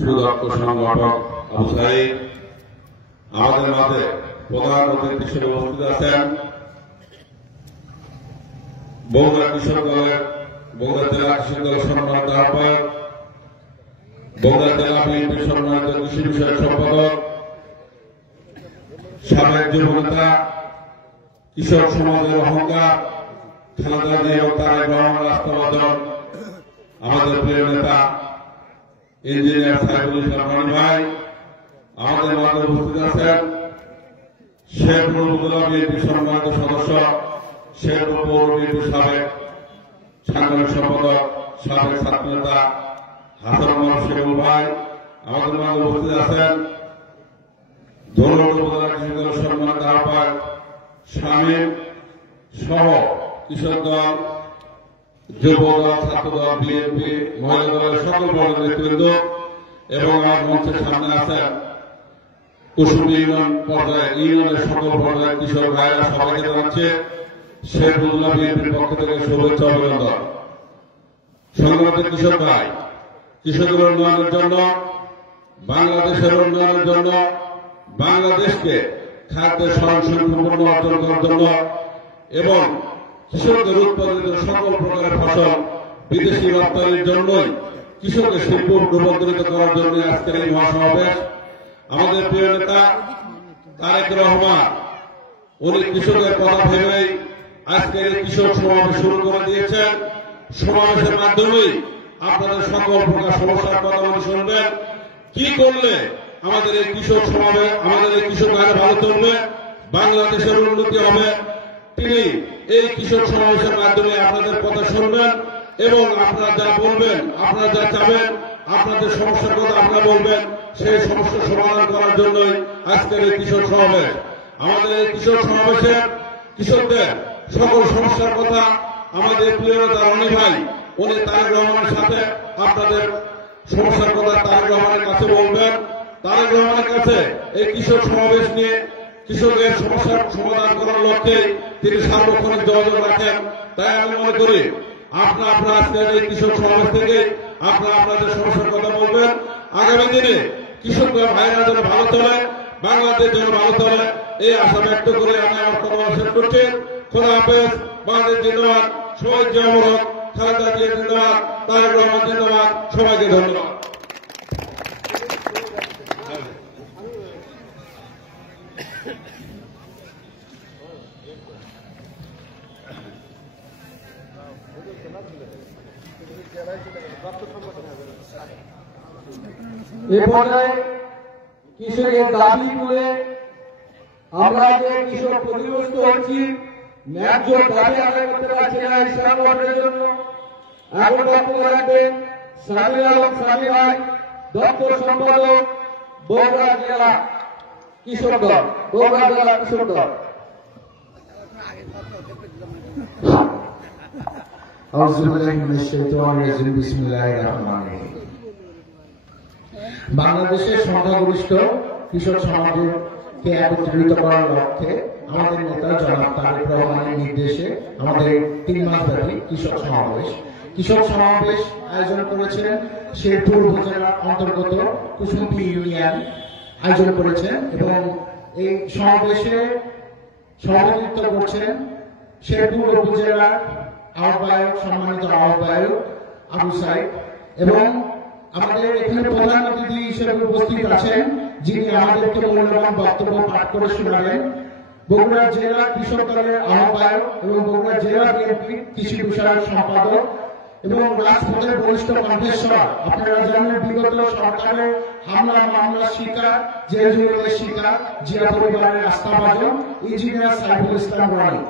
সুদক্ষ সংগঠক আবু সাঈদ। আমাদের মাঝে প্রধান অতিথি হিসেবে উপস্থিত আছেন বগুড়া কৃষক দলের বগুড়া জেলা কৃষক দলের সম্মানিত আহ্বায়ক, বগুড়া জেলা বিএনপির সম্মানিত কৃষি বিষয়ক সম্পাদক, সাবেক যুব নেতা, কৃষক সমাজের অহংকার খালেদা জিয়া ও তারেক রহমান রাষ্ট্রবাদন, আমাদের প্রিয় নেতা ইঞ্জিনিয়ার সাইফুল ইসলাম রনি ভাই। আমাদের মাঝে উপস্থিত আছেন শেরপুর উপজেলা বিএনপির সম্মানিত সদস্য, শেরপুর পৌর বিএনপির সাবেক সাংগঠনিক সম্পাদক, সাবেক ছাত্র নেতা হাসান মোহাম্মদ শেরুল ভাই। আমাদের মাঝে উপস্থিত আছেন ধনৌর উপজেলা কৃষক দলের সম্মানিত আহ্বায়ক শামীম সহ কৃষক দল, যুব দল, ছাত্র দল, বিএনপি, মহিলা দলের সকল বর্গের নেতৃবৃন্দ এবং আমার মঞ্চের সামনে আছেন কুশলী ইউনিয়ন পর্যায়ে ইউনিয়নের সকল পর্যায়ের কৃষক ভাইয়েরা। সবাইকে জানাচ্ছে শেরপুর বিএনপির পক্ষ থেকে শুভেচ্ছা অভিনন্দন। সংগ্রামী কৃষক ভাই, কৃষকের উন্নয়নের জন্য, বাংলাদেশের উন্নয়নের জন্য, বাংলাদেশকে খাদ্যের স্বয়ংসম্পূর্ণ অর্জন করার জন্য এবং কৃষকদের উৎপাদিত সকল প্রকারের ফসল বিদেশি রপ্তানির জন্যই কৃষকের শিল্প রূপান্তরিত করার জন্য আজকের এই মহাসমাবেশ। আমাদের প্রিয় নেতা তারেক রহমান উনি কৃষকের কথা ভেবেই আজকের এই কৃষক সমাবেশ শুরু করে দিয়েছেন। সমাবেশের মাধ্যমেই আপনাদের সকল প্রকার সমস্যার কথা উনি শুনবেন। কি করলে আমাদের এই কৃষক সমাবেশ, আমাদের এই কৃষক ভাইরা ভালো চলবে, বাংলাদেশের উন্নতি হবে, তিনি এই কৃষক সমাবেশের মাধ্যমে আপনাদের কথা শুনবেন এবং আপনারা যা বলবেন, আপনারা যা চাবেন, আপনাদের সমস্যার কথা আপনারা বলবেন, সেই সমস্যার সমাধান করার জন্যই আজকের এই কৃষক সমাবেশ। আমাদের এই কৃষক সমাবেশে কৃষকদের সকল সমস্যার কথা আমাদের প্রিয় নেতা রনি ভাই উনি তারেক রহমানের সাথে আপনাদের সমস্যার কথা তারেক রহমানের কাছে বলবেন। তারেক রহমানের কাছে এই কৃষক সমাবেশ নিয়ে কৃষকের সমস্যার সমাধান করার লক্ষ্যে তিনি সার্বক্ষণিক যোগাযোগ রাখেন। তাই আমি মনে করি আপনারা আজকের এই কৃষক সমাবেশ থেকে আপনারা আপনাদের সমস্যার কথা বলবেন। আগামী দিনে কৃষকদের ভাইরা যেন ভালো চলে, বাংলাদেশ যেন ভালো চলে, এই আশা ব্যক্ত করে আমি আমার কথা শেষ করছি। খোদা হাফেজ। বাংলাদেশ জিন্দাবাদ, শহীদ জিয়া, খালেদা জিয়া জিন্দাবাদ, তারেক রহমান জিন্দাবাদ। সবাইকে ধন্যবাদ। এ পর্যায়ে কৃষকের দাবি তুলে আমরা যে কৃষক ক্ষতিগ্রস্ত হচ্ছি, ন্যায্য দাবি আদায় করতে পারছি না এই সংগঠনের জন্য এখন বক্তব্য রাখবেন সামির আলম সামি ভাই, দপ্তর সম্পাদক, বগুড়া জেলা কৃষক দল, বগুড়া জেলা কৃষক দল। বাংলাদেশের সংখ্যাগরিষ্ঠ কৃষক সমাজকে একত্রিত করার লক্ষ্যে আমাদের নেতা জনাব তারেক রহমানের নির্দেশে আমাদের 3 মাসব্যাপী কৃষক সমাবেশ আয়োজন করেছেন শেরপুর উপজেলার অন্তর্গত কুসুমপুর ইউনিয়ন আয়োজন করেছেন এবং এই সমাবেশে সভাপতিত্ব করছেন শেরপুর উপজেলার আহ্বায়ক, সম্মানিত আহ্বায়ক আবু সাঈদ, এবং আমাদের এখানে প্রধান অতিথি হিসেবে উপস্থিত আছেন যিনি আমাদেরকে মূল্যবান বক্তব্য পাঠ করে শোনাবেন বগুড়া জেলা কৃষক দলের আহ্বায়ক এবং বগুড়া জেলা বিএনপি কৃষি বিষয়ক সম্পাদক এবং রাজপথের বরিষ্ঠ কণ্ঠস্বর। আপনারা জানেন বিগত সরকারের হামলা মামলার শিকার, জেল জুলুমের শিকার জিয়া পরিবারের আস্থাভাজন ইঞ্জিনিয়ার সাইফুল ইসলাম রনি।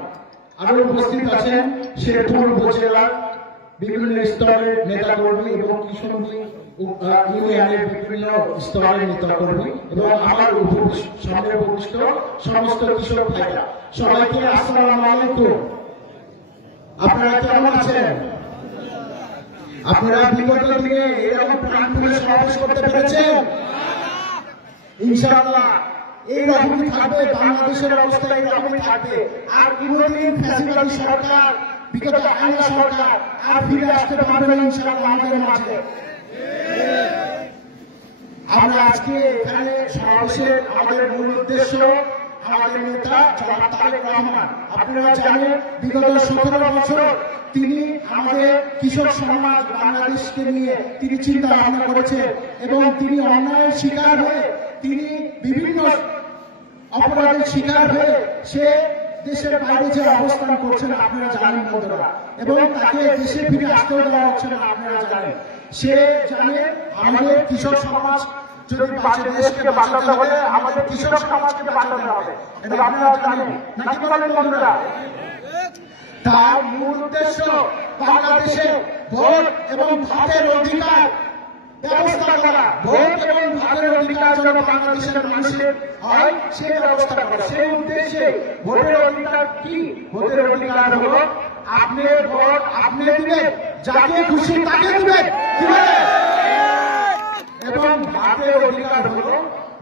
আরো উপস্থিত আছেন শেরপুর উপজেলার বিভিন্ন স্তরের নেতাকর্মী এবং কিশোরগঞ্জ ইউনিয়নের বিভিন্ন স্তরের নেতাকর্মী এবং আমার সামনে উপবিষ্ট সমস্ত কৃষক ভাইরা, সবাইকে আসসালামু আলাইকুম। আপনারা কেমন আছেন? আপনারা বিগত দিনে এরকম প্রাণ খুলে সমাবেশ করতে পেরেছেন? ইনশাআল্লাহ এইরকমই থাকবে, বাংলাদেশের অবস্থা এইরকমই থাকবে। আর কোনদিন ফ্যাসিবাদী সরকার, বিগত আইনা সরকার আর ফিরে আসতে পারবে না ইনশাআল্লাহ আমাদের মাঝে। আমরা আজকে এখানে সমাবেশের আমাদের মূল উদ্দেশ্য আমাদের নেতা জনাব তারেক রহমান। আপনারা জানেন বিগত 17 বছর তিনি আমাদের কৃষক সমাজ বাংলাদেশকে নিয়ে তিনি চিন্তা ভাবনা করেছেন এবং তিনি অন্যায়ের শিকার হয়ে, তিনি বিভিন্ন অপরাধের শিকার হয়ে সে দেশের বাইরে যে অবস্থান করছেন আপনারা জানেন বন্ধুরা, এবং তাকে দেশে ফিরে আসতেও দেওয়া হচ্ছে না আপনারা জানেন। সে জানে আমাদের কৃষক সমাজ যদি দেশকে বাঁচাতে হলে আমাদের কৃষক সমাজকে বাঁচাতে হবে, এটা আপনারা জানেন নাকি বলেন বন্ধুরা? তার মূল উদ্দেশ্য বাংলাদেশে ভোট এবং ভাতের অধিকার ব্যবস্থা করা, ভোট এবং ভাতের অধিকার যেন বাংলাদেশের মানুষের হয় সেই ব্যবস্থা করা। সেই উদ্দেশ্যে ভোটের অধিকার কি? ভোটের অধিকার হলো আপনি ভোট আপনি দিবেন, যাকে খুশি তাকে দিবেন, এবং ভাতের অধিকার হলো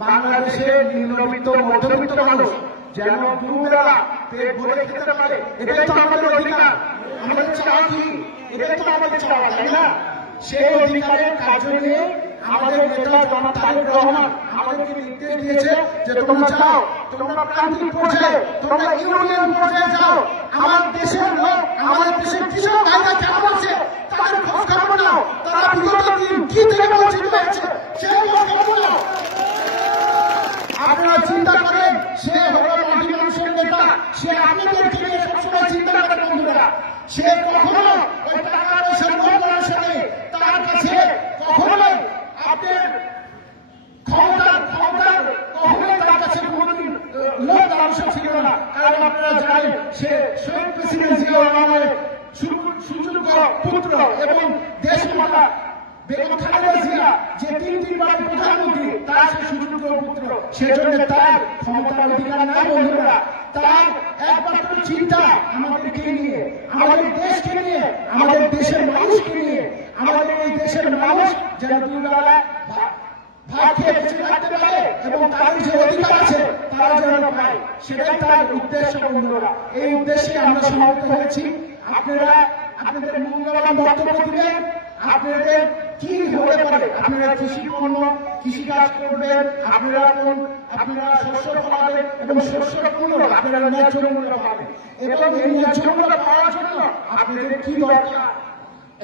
বাংলাদেশের নিম্নবিত্ত মধ্যবিত্ত মানুষ যেন দুবেলা পেট ভরে খেতে পারে। এটাই তো আমাদের অধিকার, আমাদের চাওয়া কি? এটাই তো আমাদের চাওয়া, তাই না? সেই অধিকারের কাজ নিয়ে আমাদের নেতা জনাব তারেক রহমান আমাদেরকে নির্দেশ দিয়েছে যে তোমরা যাও, তোমরা প্রান্তিক পর্যায়ে, তোমরা ইউনিয়ন পর্যায়ে যাও, আমার দেশের লোক, আমাদের দেশের কৃষক ভাইরা কেমন আছে তাদের খোঁজ খবর নাও, তারা বিগত দিন কি থেকে বঞ্চিত হয়েছে সেই খোঁজ খবর নাও। আপনারা চিন্তা করেন সে হলো মাটি মানুষের নেতা, সে আপনাদেরকে নিয়ে সবসময় চিন্তা করে বন্ধুরা। সে কখনো ওই টাকা পয়সার লোভ লালসা নেই, তার কাছে কখনোই আপনার ক্ষমতার কখনোই তার কাছে কোনোদিন লোভ লালসা ছিল না। কারণ আপনারা জানেন সে শহীদ প্রেসিডেন্ট জিয়াউর রহমানের সুযোগ্য পুত্র এবং দেশমাতা বেগম খালেদা জিয়া যে 3 বার প্রধানমন্ত্রী, তার সে সুযোগ্য পুত্র, সেজন্য তার ক্ষমতার অধিকার নাই বন্ধুরা। তার একমাত্র চিন্তা আমাদেরকে নিয়ে, আমাদের দেশকে নিয়ে, আমাদের দেশের মানুষকে নিয়ে, আমাদের এই দেশের মানুষ যেন দুবেলা ভাত খেয়ে বেঁচে থাকতে পারে এবং তাদের যে অধিকার আছে তারা যেন পায়, সেটাই তার উদ্দেশ্য বন্ধুরা। এই উদ্দেশ্যে আমরা সমবেত হয়েছি। আপনারা আপনাদের মূল্যবান বক্তব্য দিবেন, আপনাদের কি হতে পারে, আপনারা কৃষি পণ্য কৃষিকাজ করবেন, আপনারা শস্য ফলাবেন এবং শস্য পণ্য আপনারা ন্যায্য মূল্য পাবেন, এবং এই ন্যায্য মূল্য পাওয়ার জন্য আপনাদের কি দরকার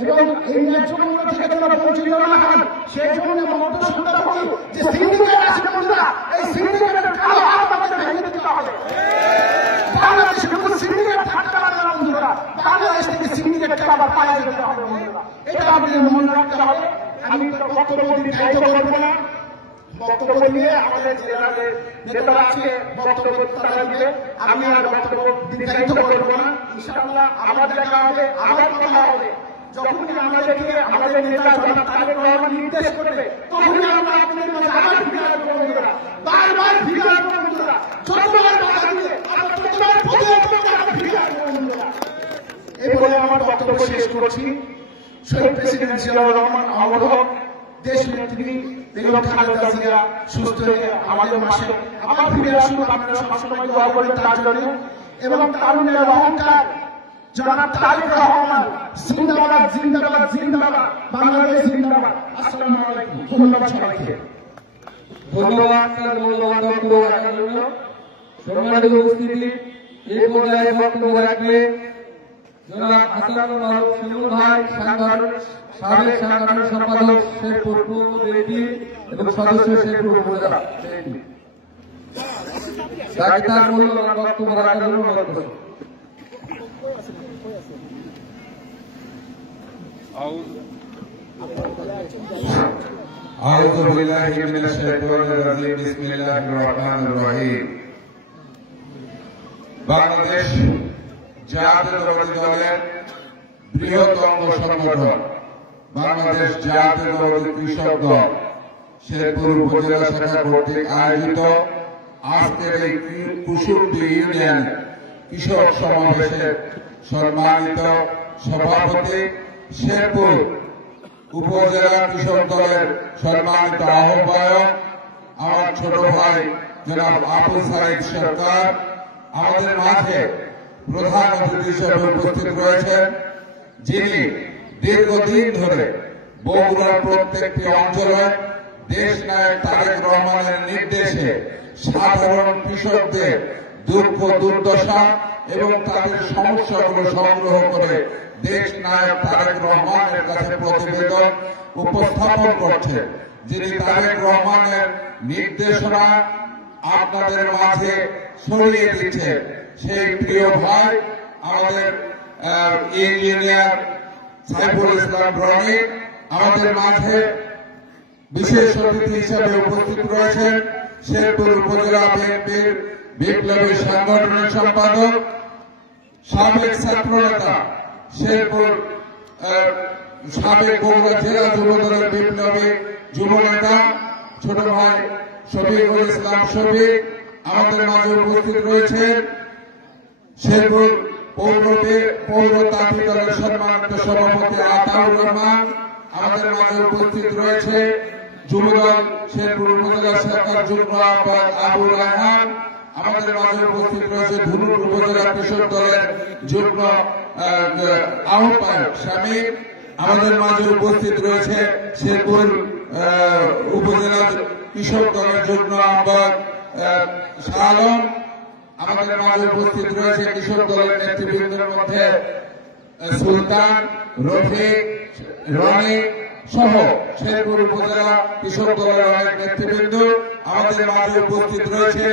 এবং এই ন্যায্য মূল্য থেকে তোমরা বঞ্চিত না হন সেই জন্য মধ্য সন্তানকে যে সিন্ডিকেট আছে বন্ধুরা, এই সিন্ডিকেটের কালো হাত আমাদের ভেঙে দিতে হবে। বাংলাদেশে কোনো সিন্ডিকেট থাকতে পারে না বন্ধুরা, বাংলাদেশ থেকে সিন্ডিকেটকে আবার পাওয়া যেতে হবে বন্ধুরা, এটা আপনাদের মনে রাখতে হবে। আমি বক্তব্য দীর্ঘায়িত করবো না, বক্তব্য দিয়ে আমাদের জেলার নেতারা আজকে বক্তব্য তারা দিবে, আমি আর বক্তব্য দীর্ঘায়িত করবো না। ইনশাআল্লাহ আবার দেখা হবে, আবার কথা হবে। যখনই আমাদেরকে আমাদের নেতা জনাব তারেক রহমান নির্দেশ করবে তখনই আমরা আপনাদের মাঝে আবার ফিরে আসবো বন্ধুরা, বারবার ফিরে আসবো বন্ধুরা, যতবার বাধা দিলে আমরা ততবার ফিরে আসবো বন্ধুরা। এই বলে আমার বক্তব্য শেষ করছি। শহীদ প্রেসিডেন্ট জিয়াউর রহমান অমর হোক, দেশ নেত্রী বেগম খালেদা জিয়া সুস্থ হয়ে আমাদের মাঝে আবার ফিরে আসুন। আপনারা সবসময় দোয়া করেন তার জন্য, এবং তারুণ্যের অহংকার জনাব তারেক রহমান জিন্দাবাদ, জিন্দাবাদ, জিন্দাবাদ, বাংলাদেশ জিন্দাবাদ। আসসালামু আলাইকুম, ধন্যবাদ সবাইকে। ধন্যবাদ তার মূল্যবান বক্তব্য রাখার জন্য। সম্মানিত উপস্থিতি, এই পর্যায়ে বক্তব্য রাখবে জনাব হাসানুল হক শিমুল ভাই, সাবেক সাংগঠনিক সম্পাদক শেরপুর পূর্ব বিএনপি এবং সদস্য শেরপুর উপজেলা বিএনপি। তাকে তার মূল্যবান বক্তব্য রাখার জন্য অনুরোধ করছি। أعوذ بالله من الشيطان الرجيم بسم الله الرحمن الرحيم। বাংলাদেশ জাতীয়তাবাদী দলের বৃহত্তম সংগঠন বাংলাদেশ জাতীয়তাবাদী কৃষক দল শেরপুর উপজেলা শাখা কর্তৃক আয়োজিত আজকের এই কুসুমটি ইউনিয়ন কৃষক সমাবেশের সম্মানিত সভাপতি, শেরপুর উপজেলা কৃষক দলের সম্মানিত আহ্বায়ক আমার ছোট ভাই জনাব আবুল সাইদ সরকার, আমাদের মাঝে প্রধান অতিথি হিসেবে উপস্থিত রয়েছেন যিনি দীর্ঘদিন ধরে বগুড়ার প্রত্যেকটি অঞ্চলে দেশ নায়ক তারেক রহমানের নির্দেশে সাধারণ কৃষকদের দুঃখ দুর্দশা এবং তাদের সমস্যাগুলো সংগ্রহ করে দেশ নায়ক তারেক রহমানের কাছে প্রতিবেদন উপস্থাপন করছে, যিনি তারেক রহমানের নির্দেশনা আপনাদের মাঝে ছড়িয়ে দিচ্ছে সেই প্রিয় ভাই আমাদের ইঞ্জিনিয়ার সাইফুল ইসলাম রনি। আমাদের মাঝে বিশেষ অতিথি হিসেবে উপস্থিত রয়েছেন শেরপুর উপজেলা বিএনপির বিপ্লবী সাংগঠনিক সম্পাদক, সাবেক ছাত্রনেতা, শেরপুর সাবেক বগুড়া জেলা যুবদলের বিপ্লবী যুবনেতা ছোট ভাই শফিকুল ইসলাম শফিক। আমাদের মাঝে উপস্থিত রয়েছেন শেরপুর পৌর তাঁতি দলের সম্মানিত সভাপতি আতাউর রহমান। আমাদের মাঝে উপস্থিত রয়েছে যুবদল শেরপুর উপজেলা শাখার যুগ্ম আহ্বায়ক আবুল রহমান। আমাদের মাঝে উপস্থিত রয়েছে ধুনুর উপজেলা কৃষক দলের যুগ্ম আহ্বায়ক শামীম। আমাদের মাঝে উপস্থিত রয়েছে শেরপুর উপজেলা কৃষক দলের যুগ্ম আহ্বায়ক শাহ আলম। আমাদের মাঝে উপস্থিত রয়েছে কৃষক দলের নেতৃবৃন্দের মধ্যে সুলতান, রফিক, রনি সহ শেরপুর উপজেলা কৃষক দলের অনেক নেতৃবৃন্দ। আমাদের মাঝে উপস্থিত রয়েছে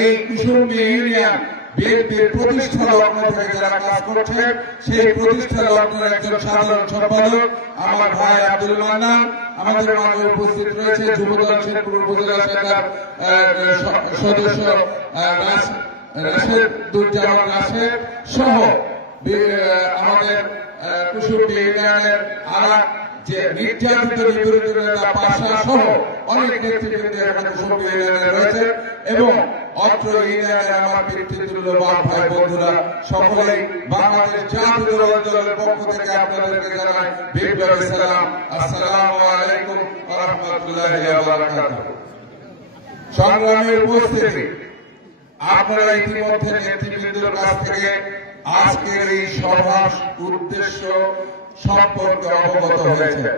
এই কুসুমটি ইউনিয়ন বিএনপির প্রতিষ্ঠা লগ্ন থেকে যারা কাজ করছেন সেই প্রতিষ্ঠা লগ্নের একজন সাধারণ সম্পাদক আমার ভাই আব্দুল মান্নান। আমাদের মাঝে উপস্থিত রয়েছে যুবদল শেরপুর উপজেলা শাখার সদস্য রাশেদুজ্জামান রাশেদ সহ আমাদের কুসুমটি ইউনিয়নের আর যে নির্যাতিত বিরোধী নেতা পাশা সহ অনেক নেতৃবৃন্দ এখানে কুসুমটি ইউনিয়নে রয়েছে এবং অত্র ইউনিয়নের আমার পিতৃতুল্য বাপ ভাই বন্ধুরা সকলেই বাংলাদেশ জাতীয়তাবাদী দলের পক্ষ থেকে আপনাদেরকে জানাই বিপ্লবী সালাম। আসসালামু আলাইকুম ওয়া রাহমাতুল্লাহি ওয়া বারাকাতুহু। সংগ্রামের উপস্থিতি, আপনারা ইতিমধ্যে নেতৃবৃন্দের কাছ থেকে আজকের এই সভার উদ্দেশ্য সম্পর্কে অবগত হয়েছে।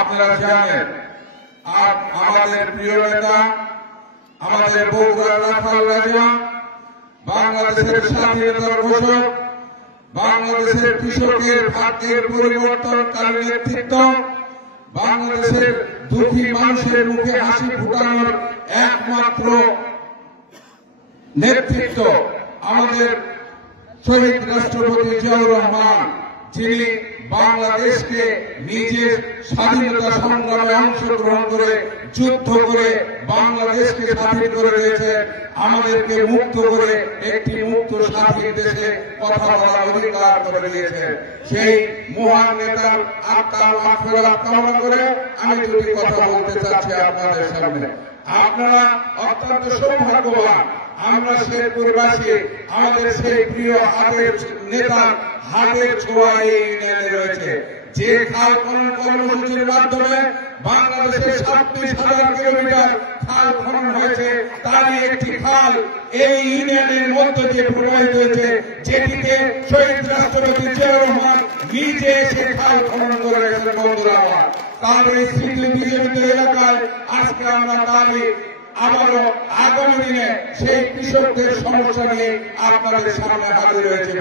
আপনারা জানেন আমাদের প্রিয় নেতা, আমাদের বগুড়ার রাখাল রাজা, বাংলাদেশের স্বাধীনতার ঘোষক, বাংলাদেশের কৃষকের ভাগ্যের পরিবর্তনকারী নেতৃত্ব, বাংলাদেশের দুঃখী মানুষের মুখে হাসি ফুটানোর একমাত্র নেতৃত্ব আমাদের শহীদ রাষ্ট্রপতি জিয়াউর রহমান, যিনি বাংলাদেশকে নিজের স্বাধীনতা সংগ্রামে অংশগ্রহণ করে যুদ্ধ করে বাংলাদেশকে স্বাধীন করে দিয়েছে, আমাদেরকে মুক্ত করে একটি মুক্ত স্বাধীন দেশে কথা বলার অধিকার করে দিয়েছে। সেই মহান নেতার আত্মার মাগফিরাত কামনা করে আমি দুটি কথা বলতে চাচ্ছি আপনাদের সামনে। আপনারা অত্যন্ত সৌভাগ্যবান, আমরা শেরপুরবাসী আমাদের সেই প্রিয় হাতের নেতার হাতের ছোঁয়া এই ইউনিয়নে রয়েছে। যে খাল খনন কর্মসূচির মাধ্যমে বাংলাদেশের 37,000 কিলোমিটার খাল খনন হয়েছে, তারই একটি খাল এই ইউনিয়নের মধ্য দিয়ে প্রবাহিত হয়েছে, যেটিতে শহীদ রাষ্ট্রপতি জিয়াউর রহমান নিজে এসে খাল খনন করে গেছেন। বন্ধুরা আমার, তার এই স্মৃতি বিজড়িত এলাকায় আজকে আমরা তারই আবারও আগামী দিনে সেই কৃষকদের সমস্যা নিয়ে আপনাদের সামনে হাজির হয়েছে।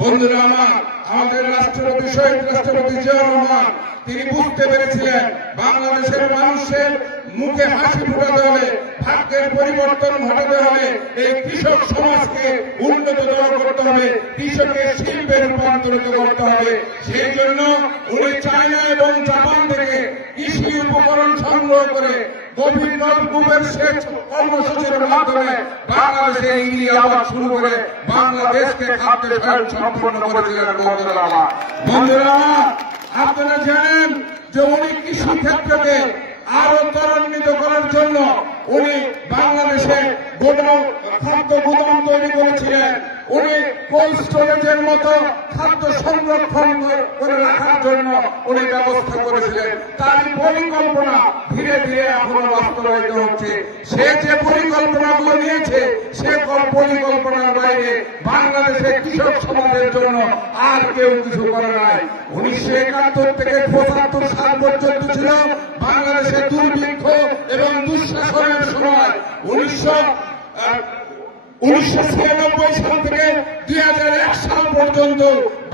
বন্ধুরা আমার, আমাদের রাষ্ট্রপতি শহীদ রাষ্ট্রপতি জিয়াউর রহমান তিনি বুঝতে পেরেছিলেন বাংলাদেশের মানুষের মুখে হাসি ফোটাতে হলে, ভাগ্যের পরিবর্তন ঘটাতে হলে এই কৃষক সমাজকে উন্নততর করতে হবে, কৃষকের শিল্পে রূপান্তরিত করতে হবে। সেই জন্য উনি চায়না এবং জাপান থেকে কৃষি উপকরণ সংগ্রহ করে গভীর নলকূপের সেচ কর্মসূচির মাধ্যমে বাংলাদেশে ইংরেজি আবাদ শুরু করে বাংলাদেশকে খাদ্য স্বয়ং সম্পন্ন করেছিলেন। বন্ধুরা, আপনারা জানেন যে উনি কৃষি ক্ষেত্রকে আরো ত্বরান্বিত করার জন্য উনি বাংলাদেশে খাদ্য গুদাম তৈরি করেছিলেন। উনি কোল্ড স্টোরেজের মতো খাদ্য সংরক্ষণ করে রাখার জন্য উনি ব্যবস্থা করেছিলেন। তার পরিকল্পনা ধীরে ধীরে এখনো বাস্তবায়িত হচ্ছে। সে যে পরিকল্পনাগুলো নিয়েছে সে পরিকল্পনার বাইরে বাংলাদেশে কৃষক সমাজের জন্য আর কেউ কিছু করে নাই। 1971 থেকে 75 সাল পর্যন্ত ছিল বাংলাদেশে দুর্ভিক্ষ এবং দুঃশাসনের সময়। 1996 সাল থেকে 2001 সাল পর্যন্ত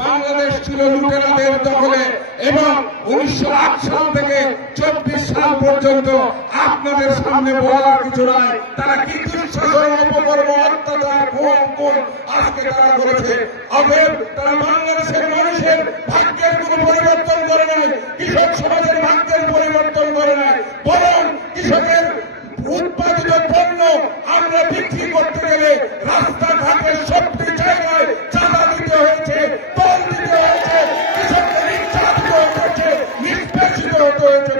বাংলাদেশ ছিল লুটেরাদের দখলে এবং 1908 সাল থেকে 24 সাল পর্যন্ত আপনাদের সামনে বলার কিছু নাই তারা কি দুঃশাসন, অপকর্ম, অত্যাচার, খুন আজকে তারা করেছে। অতএব তারা বাংলাদেশের মানুষের ভাগ্যের কোনো পরিবর্তন করে নাই, কৃষক সমাজের ভাগ্যের পরিবর্তন করে নাই, বরং কৃষকের উৎপাদিত পণ্য আমরা বিক্রি করতে গেলে রাস্তাঘাটের সবটি জায়গায় চাঁদা দিতে হয়েছে, টল দিতে হয়েছে, কৃষকদের নির্যাতিত হয়েছে, নিষ্পেষিত হতে হয়েছে।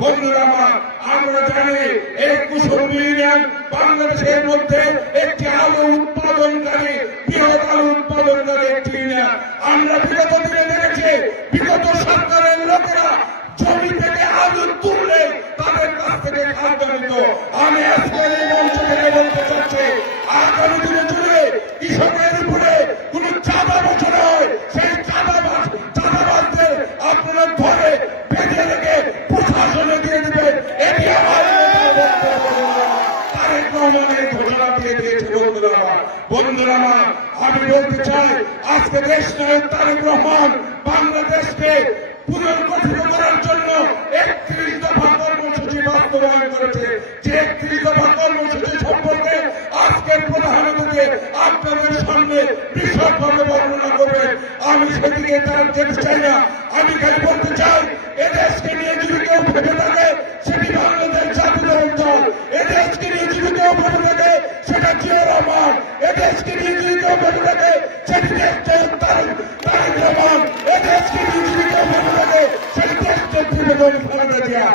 বন্ধুরা আমার, আমরা জানি এই কুশল ইউনিয়ন বাংলাদেশের মধ্যে একটি আলু উৎপাদনকারী, বৃহৎ আলু উৎপাদনকারী একটি ইউনিয়ন। আমরা বিগত দিনে দেখেছি বিগত সরকারের লোকেরা জমি থেকে আলু তুললে তাদের কাছ থেকে খাদ্য নিত। আমি আজকে এই মঞ্চ থেকে বলতে চাচ্ছি, আগামী দিনে জুড়ে কৃষকের উপরে কোন চাঁদা বছর হয়, সেই চাঁদাবাজদের আপনারা ধরে বেঁধে রেখে প্রশাসনে দিয়ে দেবেন। এটি আমার তারেক রহমান এই ঘোষণা দিয়ে দিয়েছে। বন্ধুরা আমার, আমি বলতে চাই আজকে দেশ নায়ক তারেক রহমান বাংলাদেশকে পুনর্গঠিত করার জন্য 31 দফা কর্মসূচি বাস্তবায়ন করেছে। যে 31 দফা কর্মসূচি সম্পর্কে আজকের প্রধান অতিথি আপনাদের সামনে বিশদভাবে বর্ণনা করবেন। আমি সেদিকে তার যেতে চাই না, আমি খালি বলতে চাই এদেশকে নিয়ে যদি কেউ ভেবে থাকে সেটি বাংলাদেশ জাতীয়তাবাদী দল, এদেশকে নিয়ে যদি কেউ ভেবে থাকে সেটা জিয়াউর রহমান, এদেশকে নিয়ে যদি কেউ ভেবে থাকে সেটি তারেক রহমান, এদেশকে নিয়ে যদি কেউ ভেবে থাকে সেটি দেশনেত্রী বেগম খালেদা জিয়া।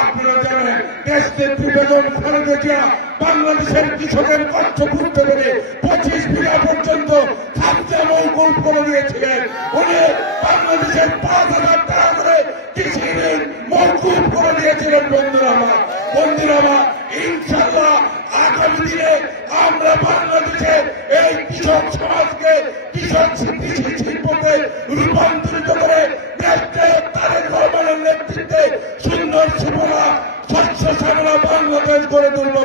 আপনারা জানেন দেশনেত্রী বেগম খালেদা জিয়া বাংলাদেশের কৃষকের কষ্ট করতে পেরে 25 বিঘা পর্যন্ত খাদ্য মৌকুফ করে দিয়েছিলেন। উনি বাংলাদেশের 5,000 টাকা করে কৃষি ঋণ মৌকুফ করে দিয়েছিলেন। বন্ধুরা আমার, ইনশাআল্লাহ আগামী দিনে আমরা বাংলাদেশে এই কৃষক সমাজকে কৃষি শিল্পকে রূপান্তরিত করে তারেক রহমানের নেতৃত্বে সুন্দর সুফলা স্বচ্ছ শ্যামলা বাংলাদেশ গড়ে তুলব।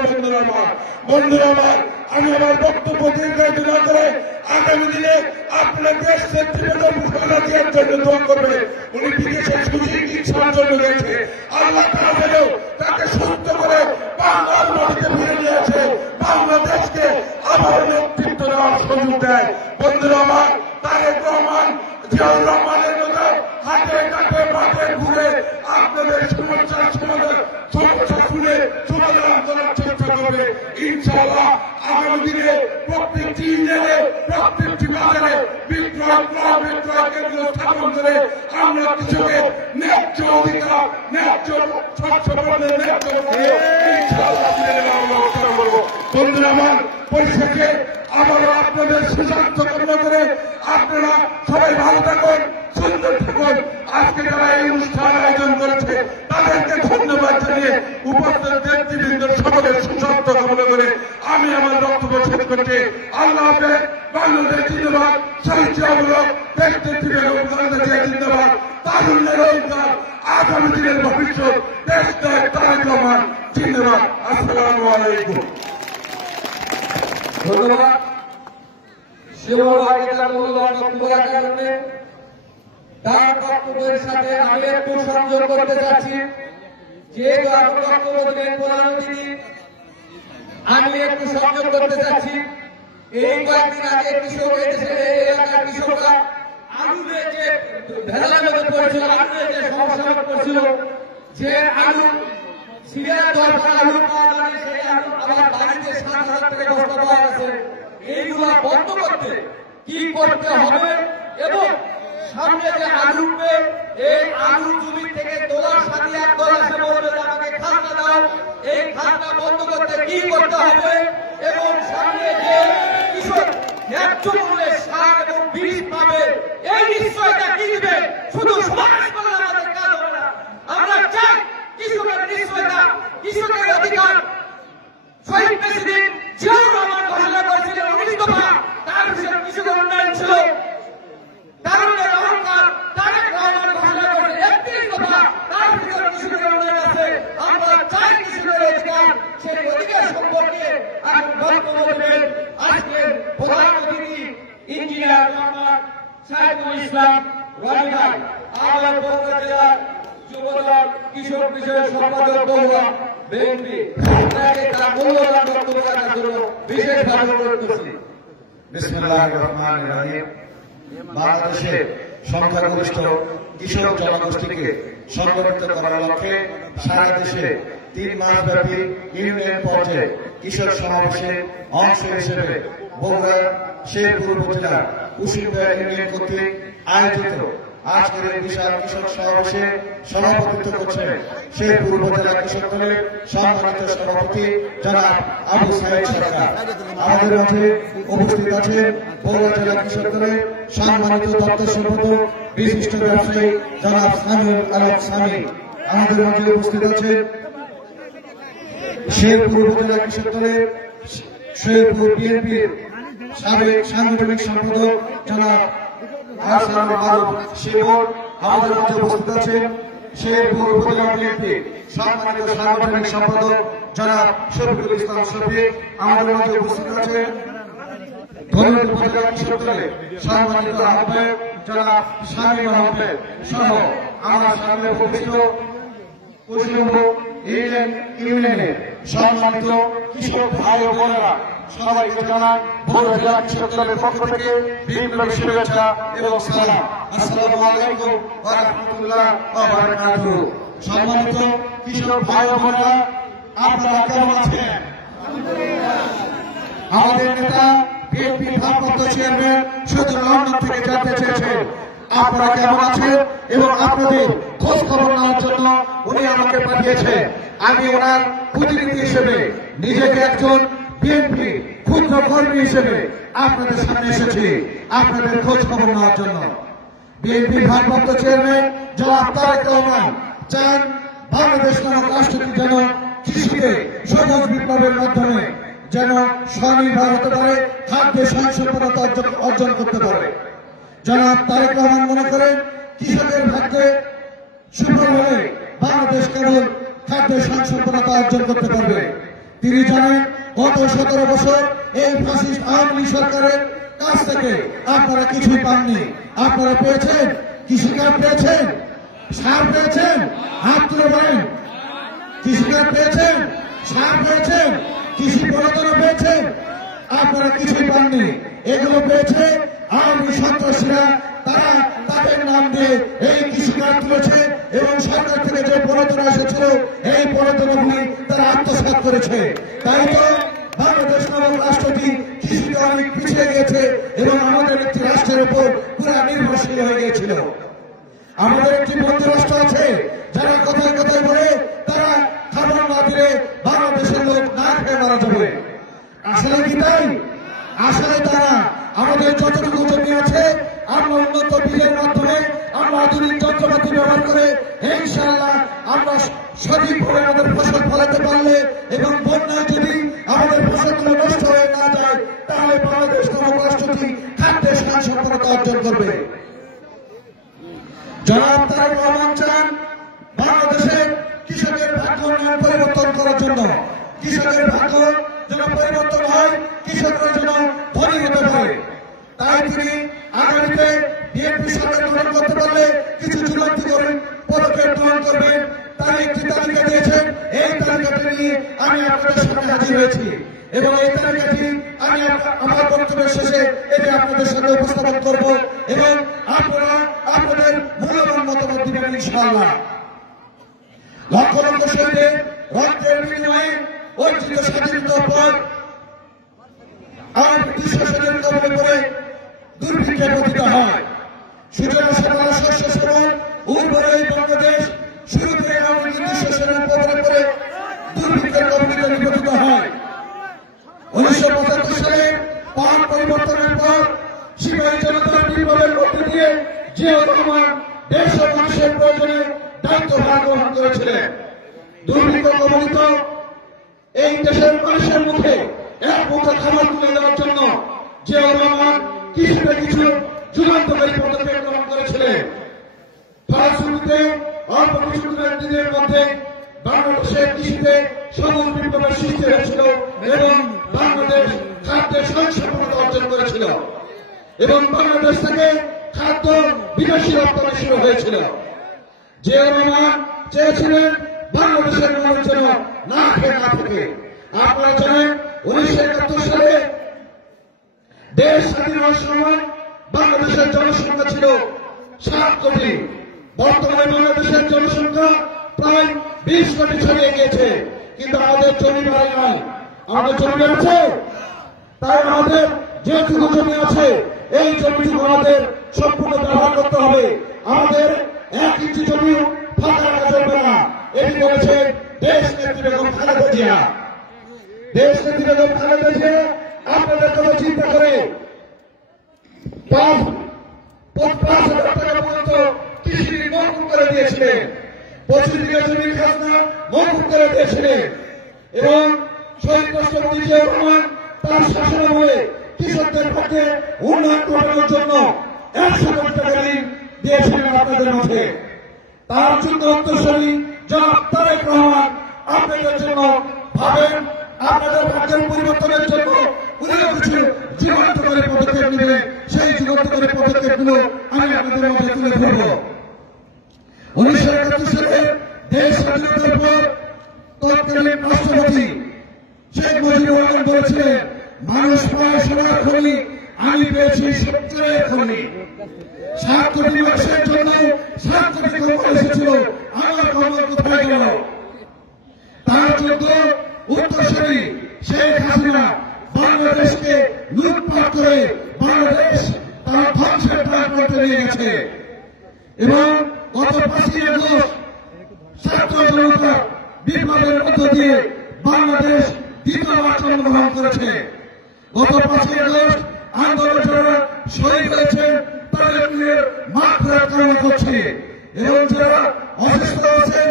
বন্ধুরা আমার, আমি আমার বক্তব্য দীর্ঘায়িত না করে আগামী দিনে আপনার দেশ নেত্রী বেগম খালেদা জিয়ার জন্য দোয়া করবে। উনি বিদেশে চিকিৎসার জন্য গেছে, আল্লাহ তাআলা তাকে সুস্থ করে বাংলার মাটিতে ফিরে নিয়ে আসে, বাংলাদেশকে আবার নেতৃত্ব দেওয়ার সুযোগ দেয়। বন্ধুরা আমার, তারেক রহমান, জিয়াউর রহমানের মতো হাতে কাটে মাঠে ঘুরে আপনাদের সমস্যা শুনে সমাধান করার চেষ্টা করবে। ইনশাআল্লাহ আগামী দিনে প্রত্যেকটি ইউনিয়নে, প্রত্যেকটি বাজারে বিক্রয় কেন্দ্র স্থাপন করে আমরা কৃষকের ন্যায্য অধিকার, ন্যায্য স্বচ্ছ পণ্যের ন্যায্য ইনশাআল্লাহ করব। বন্ধুরা আমার, পরিশেষে আবারও আপনাদের সুস্বাস্থ্য কামনা করে আপনারা সবাই ভালো থাকুন, সুন্দর থাকুন। আজকে যারা এই অনুষ্ঠান আয়োজন করেছে তাদেরকে ধন্যবাদ জানিয়ে উপস্থিত নেতৃবৃন্দ সকলের সুস্বাস্থ্য কামনা করে আমি আমার বক্তব্য শেষ করছি। আল্লাহ হাফেজ। বাংলাদেশ জিন্দাবাদ, শহীদ জিয়াউর নেতৃত্বে বেগম খালেদা জিয়া জিন্দাবাদ, তারুণ্যের অধিকার, আগামী দিনের ভবিষ্যৎ, দেশ নায়ক তারেক রহমান জিন্দাবাদ। আসসালামু আলাইকুম। ধন্যবাদ শিবর ভাইকে তার মূল্যবান বক্তব্য রাখার জন্য। তার বক্তব্যের সাথে আমি একটু সংযোগ করতে চাচ্ছি, যেহেতু আপনি বক্তব্য দিলেন প্রধান অতিথি, আমি একটু সংযোগ করতে চাচ্ছি। এই কয়েকদিন আগে কৃষক এদেশের এই এলাকার কৃষকরা আলুরে যে ভেজালের মধ্যে পড়েছিল, আলুরে যে সমস্যা পড়ছিল, যে আলু সিরিয়ার দরকার আলু পাওয়া যায়, সেই আলু আবার বাড়িতে 7,000 টাকা বস্তা পাওয়া গেছে। এইগুলা বন্ধ করতে কি করতে হবে এবং সামনে যে আলু উঠবে এই আলু জমি থেকে তোলার সাথে এক দল এসে বলবে যে আমাকে খাজনা দাও, এই খাজনা বন্ধ করতে কি করতে হবে এবং সামনে যে কৃষক ন্যায্য মূল্যে সার এবং বীজ পাবে এই নিশ্চয়তা কি দিবে? শুধু সমাজ করলে আমাদের কাজ হবে না। আমরা চাই কৃষকের নিশ্চয়তা, কৃষকের অধিকার। শহীদ প্রেসিডেন্ট জিয়াউর রহমান ঘোষণা করেছিলেন 19 দফা, তার ভিতরে কৃষকের উন্নয়ন ছিল। তারুণ্যের অহংকার তারেক রহমান ঘোষণা করেছেন 31 দফা, তার ভিতরে কৃষকের উন্নয়ন আছে। আমরা চাই কৃষকের অধিকার, সেই অধিকার সম্পর্কে এখন বক্তব্য দেবেন আজকের প্রধান অতিথি ইঞ্জিনিয়ার মোহাম্মদ সাইফুল ইসলাম রনি ভাই, আমাদের বগুড়া জেলার যুবদল কৃষক বিষয়ের সম্পাদক বগুড়া বিএনপি। আপনাকে তার মূল্যবান বক্তব্য রাখার জন্য বিশেষভাবে অনুরোধ করছি। বিসমিল্লাহির রহমানির রহিম। বাংলাদেশের সংখ্যাগরিষ্ঠ কৃষক জনগোষ্ঠীকে সংগঠিত করার লক্ষ্যে সারা দেশে 3 মাসব্যাপী ইউনিয়ন পর্যায়ে কৃষক সমাবেশের অংশ হিসেবে বগুড়া শেরপুর উপজেলার কুশিয়ারা ইউনিয়ন কর্তৃক আয়োজিত আজকের এই বিশাল কৃষক সমাবেশে সভাপতিত্ব করছেন শেরপুর উপজেলা কৃষক দলের সম্মানিত সভাপতি জনাব আবু সাইদ সরকার। আমাদের মাঝে উপস্থিত আছেন বগুড়া জেলা কৃষক দলের সম্মানিত দপ্তর সম্পাদক বিশিষ্ট ব্যবসায়ী জনাব সামিউল আলম সামি। আমাদের মাঝে উপস্থিত আছেন শেরপুর উপজেলা কৃষক দলের শেরপুর বিএনপির সাবেক সাংগঠনিক সম্পাদক জনাব হাসান মারুফ শিবর। আমাদের মাঝে উপস্থিত আছেন শেরপুর উপজেলা বিএনপির সম্মানিত সাংগঠনিক সম্পাদক জনাব শফিকুল ইসলাম শফিক। আমাদের মাঝে উপস্থিত আছেন ধনৈর উপজেলা কৃষক দলের সম্মানিত আহ্বায়ক জনাব শামীম আহমেদ সহ আমার সামনে উপস্থিত পশ্চিমবঙ্গ ইউনিয়নের সম্মানিত কৃষক ভাই ও বোনেরা, সবাইকে জানাই বগুড়া জেলা কৃষক দলের পক্ষ থেকে বিপ্লবী শুভেচ্ছা এবং সালাম। আসসালামু আলাইকুম ওয়া রাহমাতুল্লাহি ওয়া বারাকাতুহু। সম্মানিত কৃষক ভাই ও বোনেরা, আপনারা কেমন আছেন? আমাদের নেতা বিএনপি ভারপ্রাপ্ত চেয়ারম্যান শুধু লন্ডন থেকে জানতে চেয়েছেন আপনারা কেমন আছেন এবং আপনাদের খোঁজ খবর নেওয়ার জন্য উনি আমাকে পাঠিয়েছেন। আমি ওনার প্রতিনিধি হিসেবে নিজেকে একজন বিএনপি ক্ষুদ্র কর্মী হিসেবে আপনাদের সামনে এসেছি আপনাদের খোঁজ খবর নেওয়ার জন্য। বিএনপি ভারপ্রাপ্ত চেয়ারম্যান জনাব তারেক রহমান চান বাংলাদেশ নামক রাষ্ট্রটি যেন কৃষিতে সবুজ বিপ্লবের মাধ্যমে যেন স্বনির্ভর হতে পারে, খাদ্য স্বয়ংসম্পূর্ণতা অর্জন করতে পারে। জনাব তারেক রহমান মনে করেন কৃষকের ভাগ্যে সুফল হলে বাংলাদেশ কেবল খাদ্য স্বয়ংসম্পূর্ণতা অর্জন করতে পারবে। তিনি জানেন গত 17 বছর এই ফ্যাসিস্ট আওয়ামী লীগ সরকারের কাছ থেকে আপনারা কিছুই পাননি। আপনারা পেয়েছেন কৃষিকাজ, পেয়েছেন সার, পেয়েছেন হাত তুলে বলেন, কৃষিকাজ পেয়েছেন, সার পেয়েছেন, কৃষি প্রণোদনা পেয়েছেন। আপনারা কিছুই পাননি। এগুলো পেয়েছে আওয়ামী সন্ত্রাসীরা। তারা তাদের নাম দিয়ে এই কৃষিকাজ তুলেছে এবং সরকার থেকে যে প্রণোদনা এসেছিল এই প্রণোদনাগুলি তারা আত্মসাৎ করেছে। তাই তো বাংলাদেশ নামক রাষ্ট্রটি কৃষিতে অনেক পিছিয়ে গিয়েছে এবং আমাদের একটি রাষ্ট্রের উপর পুরো নির্ভরশীল হয়ে গিয়েছিল। আমাদের একটি বন্ধু রাষ্ট্র আছে যারা কথায় কথায় বলে তারা খাবার না দিলে বাংলাদেশের লোক না খেয়ে মারা যাবে। আসলে কি তাই? আসলে তারা আমাদের যতটুকু জমি আছে আমরা উন্নত বীজের মাধ্যমে, আমরা আধুনিক যন্ত্রপাতি ব্যবহার করে ইনশাআল্লাহ আমরা সঠিকভাবে আমাদের ফসল ফলাতে পারলে এবং বন্যায় যদি আমাদের ফসলগুলো নষ্ট হয়ে না যায় তাহলে বাংলাদেশ নামক রাষ্ট্রটি খাদ্যে স্বয়ংসম্পূর্ণতা অর্জন করবে। জনাব তারেক রহমান চান বাংলাদেশের কৃষকের ভাগ্য উন্নয়ন পরিবর্তন করার জন্য, কৃষকের ভাগ্য যেন পরিবর্তন হয়, কৃষকরা যেন ধনী হতে পারে। তাই তিনি আগামীতে বিএনপি সরকার গ্রহণ করতে পারলে কিছু চূড়ান্ত পদক্ষেপ গ্রহণ করবেন তার একটি তালিকা দিয়েছেন। এই তালিকাটি নিয়ে আমি আপনাদের সামনে হাজির হয়েছি এবং এই তালিকাটি আমি আমার বক্তব্যের শেষে এটি আপনাদের সামনে উপস্থাপন করব এবং আপনারা আপনাদের মূল্যবান মতামত দিবেন ইনশাআল্লাহ। রক্তের বিনিময়ে অর্জিত স্বাধীনতার পর আর ব্রিটিশ শাসনের কবলে পড়ে দুর্ভিক্ষে পতিত হয়। সুজলা শ্যামলা শস্য শ্যামল উর্বর এই বাংলাদেশ শুরু থেকে ব্রিটিশ শাসনের কবলে পড়ে দুর্ভিক্ষের কবলে নিপতিত হয়। 1975 সালে পাহাড় পরিবর্তনের পর সিপাহী জনতার বিপ্লবের মধ্যে দিয়ে জিয়াউর রহমান দেশ ও মানুষের প্রয়োজনে দায়িত্বভার গ্রহণ করেছিলেন। দুর্ভিক্ষ কবলিত এই দেশের মানুষের মুখে এক মুঠো খাবার তুলে দেওয়ার জন্য জিয়াউর রহমান কিছুটা কিছু যুগান্তকারী পদক্ষেপ গ্রহণ করেছিলেন। ফলশ্রুতিতে অল্প কিছু দিনের মধ্যে বাংলাদেশের কৃষিতে সবুজ বিপ্লবের সৃষ্টি হয়েছিল এবং বাংলাদেশ খাদ্যের স্বয়ংসম্পূর্ণতা অর্জন করেছিল এবং বাংলাদেশ থেকে খাদ্য বিদেশি রপ্তানি শুরু হয়েছিল। জিয়াউর রহমান চেয়েছিলেন বাংলাদেশের মানুষ যেন না খেয়ে না থাকে। আপনারা জানেন 1971 সালে দেশ স্বাধীন হওয়ার সময় বাংলাদেশের জনসংখ্যা ছিল 7 কোটি। বর্তমানে বাংলাদেশের জনসংখ্যা প্রায় 20 কোটি ছড়িয়ে গিয়েছে, কিন্তু আমাদের জমি বাড়ি নাই। আমাদের জমি আছে, তাই আমাদের যেটুকু জমি আছে এই জমিটুকু আমাদের সম্পূর্ণ ব্যবহার করতে হবে। আমাদের 1 ইঞ্চি জমি ফাঁকা রাখা চলবে না। এটি বলেছে দেশ নেত্রী বেগম খালেদা জিয়া। দেশ নেত্রী বেগম খালেদা জিয়া আপনাদের কথা চিন্তা করে 5,000 টাকা পর্যন্ত কৃষি ঋণ মৌকুব করে দিয়েছিলেন, 25 বিঘা জমির খাজনা মৌকুব করে দিয়েছিলেন এবং শহীদ রাষ্ট্রপতি জিয়াউর রহমান তার শাসনামলে কৃষকদের পক্ষে উন্নয়ন ঘটানোর জন্য 100 কোটি টাকা ঋণ দিয়েছিলেন আপনাদের মধ্যে। তার যুদ্ধ উত্তরসূরি জনাব তারেক রহমান আপনাদের জন্য ভাবেন, আপনাদের ভাগ্যের পরিবর্তনের জন্য উনিও কিছু যুগান্তকারী পদক্ষেপ নেবেন। সেই যুগান্তকারী পদক্ষেপগুলো আমি আপনাদের মধ্যে তুলে ধরব। 1971 সালে দেশ স্বাধীনতার পর তৎকালীন রাষ্ট্রপতি শেখ মুজিবুর রহমান বলেছিলেন, মানুষ পায় সোনার খনি, আমি পেয়েছি সবচেয়ে খনি। 7 কোটি মানুষের জন্য 7 কোটি কম্বল এসেছিল, আমার কম্বল কোথায় গেল? তার যুদ্ধ উত্তরসূরি শেখ হাসিনা বাংলাদেশকে লুটপাট করে বাংলাদেশ তার ধ্বংসের দ্বার প্রান্তে নিয়ে গেছে এবং গত 5ই আগস্ট ছাত্র জনতা বিপ্লবের মধ্য দিয়ে বাংলাদেশ দ্বিতীয়বার জন্মগ্রহণ করেছে। গত 5ই আগস্ট আন্দোলন যারা শহীদ হয়েছে তাদের মাঠফেরত কামনা করছে এবং যারা অসুস্থ আছেন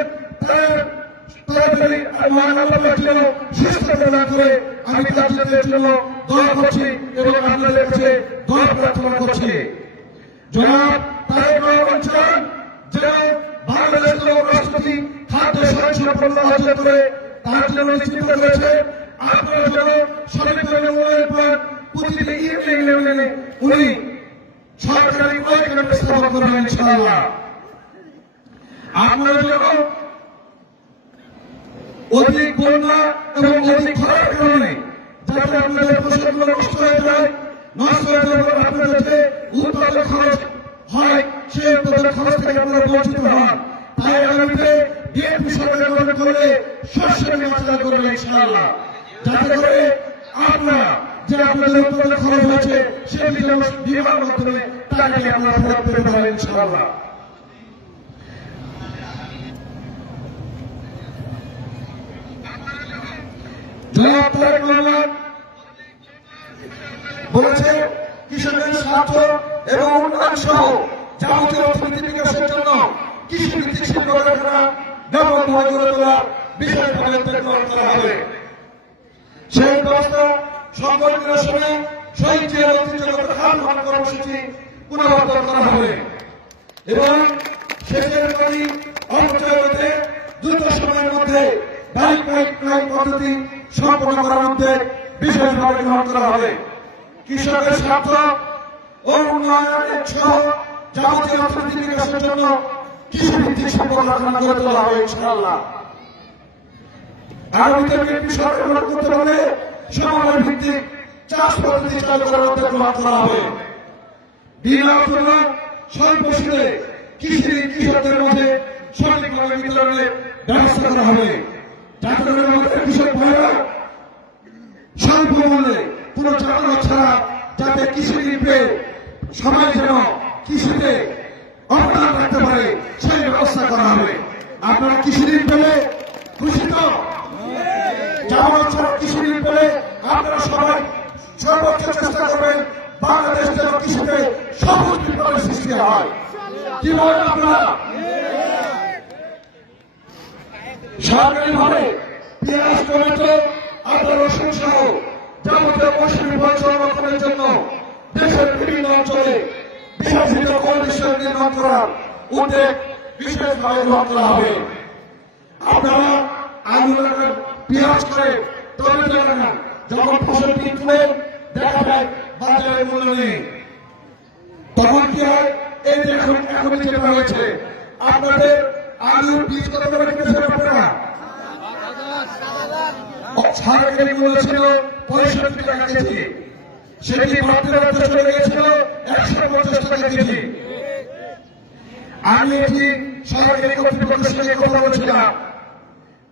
তাদের মহান আল্লাহর জন্য সুস্থতা দান করে আমি তাদের জন্য দোয়া করছি এবং আপনাদের কাছে দোয়া প্রার্থনা করছি। জনাব তারেক রহমান চান যেন বাংলাদেশের রাষ্ট্রপতি খাদ্য স্বয়ংসম্পূর্ণ অর্জন করে তার জন্য চিন্তা করেছে। আপনারা যেন সরকারি উন্নয়নের পর প্রতিটি ইউনিয়ন লেভেলে উনি সরকারি কয়েকটা স্থাপন করবেন ইনশাআল্লাহ। আপনারা যেন অধিক বন্যা এবং অধিক খরার কারণে যাতে আপনাদের ফসলগুলো নষ্ট হয়ে যায়, আপনাদের যাতে উৎপাদন খরচ হয় সেই উৎপাদন খরচ থেকে আপনারা বঞ্চিত হন। তাই আগামীতে বিএনপি সরকার গঠন করলে শস্য বীমা চালু করবেন ইনশাআল্লাহ, যাতে করে আপনারা যে আপনাদের উৎপাদন খরচ হয়েছে সেই বীমার মাধ্যমে টাকাটি আপনারা ফেরত পেতে পারবেন ইনশাআল্লাহ। জনাব তারেক রহমান বলেছে কৃষকের স্বার্থ এবং উন্নয়ন সহ যাবতীয় অর্থনীতি বিকাশের জন্য কৃষিভিত্তিক শিল্প কারখানা ব্যাপকভাবে গড়ে তোলার বিষয়ভাবে গ্রহণ করা হবে। সেই ব্যবস্থা সকল নিরসনে শহীদ জিয়ার ঐতিহ্যগত খাল খনন কর্মসূচি পুনরুদ্ধার করা হবে এবং সেচের পানি অপচয় রোধে দ্রুত সময়ের মধ্যে পাইপলাইন পদ্ধতি সম্পন্ন করার মধ্যে বিশেষভাবে গ্রহণ করা হবে। কৃষকের স্বার্থ ও উন্নয়নের সহ যাবতীয় অর্থনীতি বিকাশের জন্য কৃষিভিত্তিক শিল্প কারখানা গড়ে তোলা হবে ইনশাআল্লাহ। আগামীতে বিএনপি সরকার গঠন করতে পারলে সমবায় ভিত্তিক চাষ পদ্ধতি চালু করার উদ্যোগ গ্রহণ করা হবে। বিনা তুলনা স্বল্প সুদে কৃষির কৃষকদের মধ্যে সঠিকভাবে বিতরণের ব্যবস্থা করা হবে। যাতে করে আমাদের কৃষক ভাইরা স্বল্প মূল্যে কোন জামানত ছাড়া যাতে কৃষি ঋণ পেয়ে সবাই যেন কৃষিতে অবদান রাখতে পারে সেই ব্যবস্থা করা হবে। আপনারা কৃষি ঋণ পেলে খুশি তো? জামানত ছাড়া কৃষি ঋণ পেলে আপনারা সবাই সর্বোচ্চ চেষ্টা করবেন বাংলাদেশ যেন কৃষিতে সবুজ বিপ্লবের সৃষ্টি হয়। কি বলেন আপনারা? সরকারিভাবে পেঁয়াজ, টমেটো, আদা, রসুন সহ যাবতীয় মৌসুমী ফল সংরক্ষণের জন্য দেশের বিভিন্ন অঞ্চলে বিভাজিত কোল্ড স্টোর নির্মাণ করার উদ্যোগ বিশেষভাবে গ্রহণ করা হবে। আপনারা আলু লাগান, পেঁয়াজ করে, টমেটো লাগান, যখন ফসল কিনবে দেখা যায় বাজারে মূল্য নেই, তখন কি হয়? এই দেখুন এখন যেটা হয়েছে, আপনাদের আলুর বীজ কত করে কিনেছেন আপনারা? সরকারি মূল্য ছিল 65 টাকা কেজি, সেটি বাজারে চলে গেছিল 150 টাকা কেজি। আমি এটি সরকারি কর্তৃপক্ষের সঙ্গে কথা বলেছিলাম,